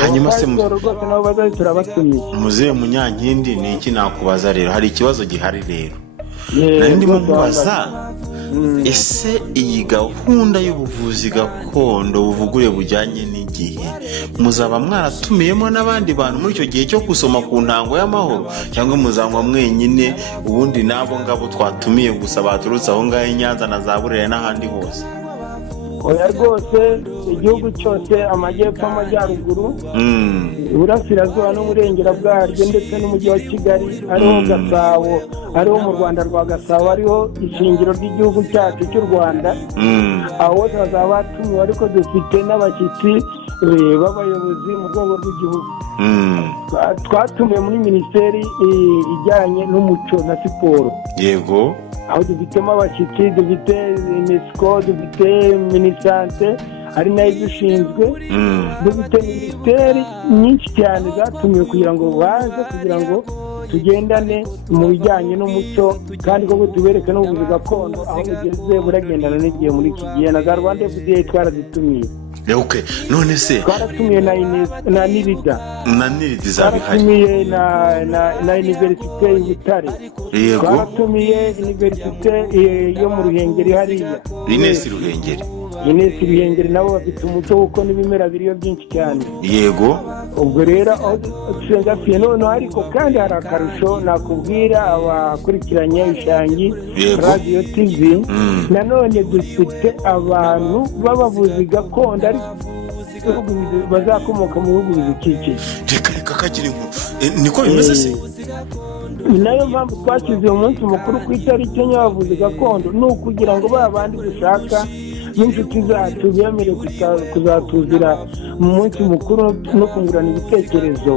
Hanyuma se rwose nabo bazazi turabatumiye. Muzehe Munyankindi ni iki nakubaza rero? Hari ikibazo gihari rero nari ndimo kubaza ese iyi gahunda y'ubuvuzi gakondo buvugure bujyanye n'igihe muzaba mwaratumiyemo n'abandi bantu muri icyo gihe cyo gusoma ku ntango y'amahoro cyangwa muzanywa mwenyine ubundi nabo ngabo twatumiye gusa baturutse aho ngaho i Nyanza na za Burera n'ahandi hose? Oya rwose igihugu cyose amajyepfo amajyaruguru iburasirazuba n'uburengera bwaryo ndetse n'umujyi wa Kigali ariho Gasabo ariho mu Rwanda rwa Gasabo ariho ishingiro ry'igihugu cyacu cy'u Rwanda. aho bose bazaba batumiwe ariko dufite n'abashyitsi b'abayobozi mu rwego rw'igihugu. Twatumiwe muri minisiteri ijyanye n'umuco na siporo. Yego aho dufitemo abashyitsi, dufite UNESCO, dufite Minisante ari nayo idushinzwe, dufite minisiteri nyinshi cyane zatumiwe kugira ngo baze kugira ngo tugendane mu bijyanye n'umuco kandi koko tubereke n'ubuvuzi gakondo aho bugeze buragendana n'igihe muri iki gihe. Na za Rwanda FDA twaradutumiye. Okay, none se twaratumiye na Nirida twaratumiye na Universite y'Ubutare. Yego twaratumiye Universite yo mu Ruhengeri hariya Ines Ruhengeri nabo bafite umuco kuko n'ibimera biriyo byinshi cyane. Yego ubwo rero tusengafiye noneho ariko kandi hari akarusho nakubwira abakurikiranye Ishangi Radio TV. Nanone dufite abantu b'abavuzi gakondo bazakomoka mu bihugu bizikikije. Reka kagira inkuru niko bimeze se? Nayo mpamvu twashyize umunsi mukuru ku itariki enye y'abavuzi gakondo ni ukugira ngo babandi dushaka n'inshuti zacu bemerewe kuzatuzira mu munsi mukuru no kungurana ibitekerezo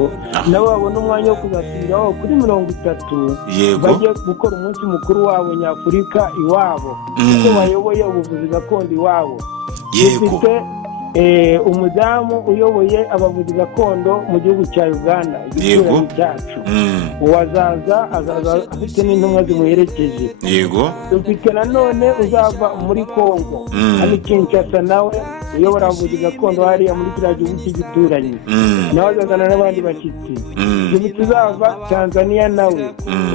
nabo babona umwanya wo kuzasubiraho kuri 30 bajye gukora umunsi mukuru wabo nyafurika iwabo kuko bayoboye ubuvuzi gakondo iwabo. Dufite umudamu uyoboye abavuzi gakondo mu gihugu cya Uganda igihugu cyacu. Uwazaza azaza afite n'intumwa zimuherekeje. Yego dufite nanone uzava muri Kongo ari Kinshasa nawe uyobora abavuzi gakondo hariya muri kiriya gihugu cy'igituranyi nawe azazana n'abandi bashyitsi. dufite uzava Tanzania nawe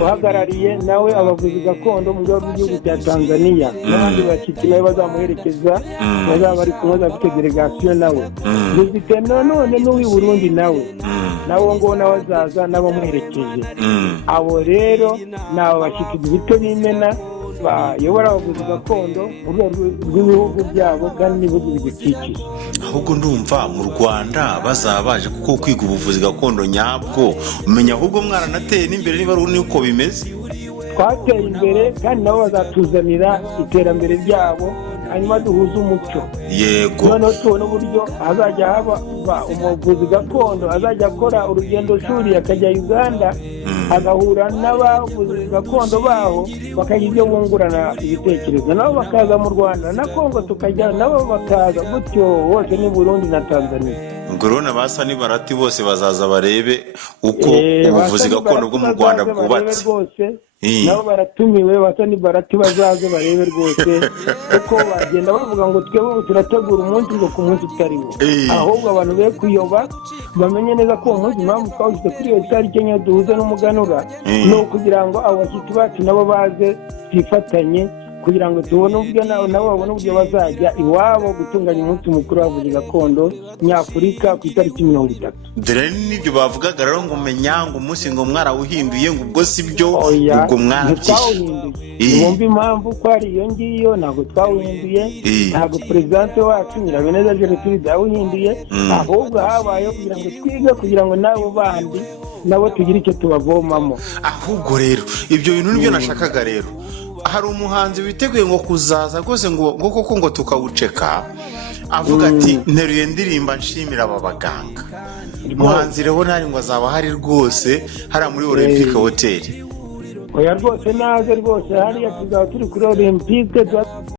uhagarariye nawe abavuzi gakondo mu rwego rw'igihugu cya Tanzania n'abandi bashyitsi nawe bazamuherekeza bazaba bari kumwe bafite delegation nawe. dufite nanone n'uw'i Burundi nawe ngo nawe azaza n'abamuherekeje. abo rero ni abo bashyitsi dufite b'imena bayobora abavuzi gakondo mu rwego rw'ibihugu byabo kandi n'ibihugu bidukikije. ahubwo ndumva mu Rwanda bazaba baje kuko kwiga ubuvuzi gakondo nyabwo umenya ahubwo mwaranateye n'imbere niba ari uko bimeze. Twateye imbere kandi nabo bazatuzanira iterambere ryabo hanyuma duhuze umuco. yego noneho tubona uburyo hazajya haba umuvuzi gakondo azajya akora urugendo shuri akajya Uganda agahura n'abavuzi gakondo baho bakagira ibyo bungurana ibitekerezo, nabo bakaza mu Rwanda na Kongo tukajya nabo bakaza, gutyo hose ni Burundi na Tanzania. ubwo rero basa n'ibarati bose bazaza barebe uko ubuvuzi gakondo bwo mu Rwanda bwubatse nabo baratumiwe, basa n'ibarati bazaze barebe rwose kuko bagenda bavuga ngo twebwe turategura umunsi ngo ku munsi utariwo, ahubwo abantu be kuyoba bamenye neza ko uwo munsi impamvu twawushyize kuri iyo tariki enye duhuze n'umuganura ni ukugira ngo abo bashyitsi bacu nabo baze twifatanye kugira ngo tubone uburyo nabo babone uburyo bazajya iwabo gutunganya umunsi mukuru w'abavuzi gakondo nyafurika ku itariki 30. dore n'ibyo bavugaga rero ngo menya ngo umunsi ngo mwarawuhinduye ngo ubwo si byo ubwo mwarabyishe. Mwumva impamvu ko ari iyo ngiyo, ntabwo twawuhinduye, ntabwo perezidante wacu Nyirabeneza Gertrude yawuhinduye, ahubwo habayeho kugira ngo twige kugira ngo nabo bandi nabo tugire icyo tubavomamo. ahubwo rero ibyo bintu nibyo nashakaga rero. hari umuhanzi witeguye ngo kuzaza rwose ngo koko ngo tukawuceka avuga ati nteruye ndirimba nshimira aba baganga. umuhanzi rero nari ngo azaba hari rwose hariya muri Olympic Hotel. oya rwose naze rwose hariya tuzaba turi kuri Olympic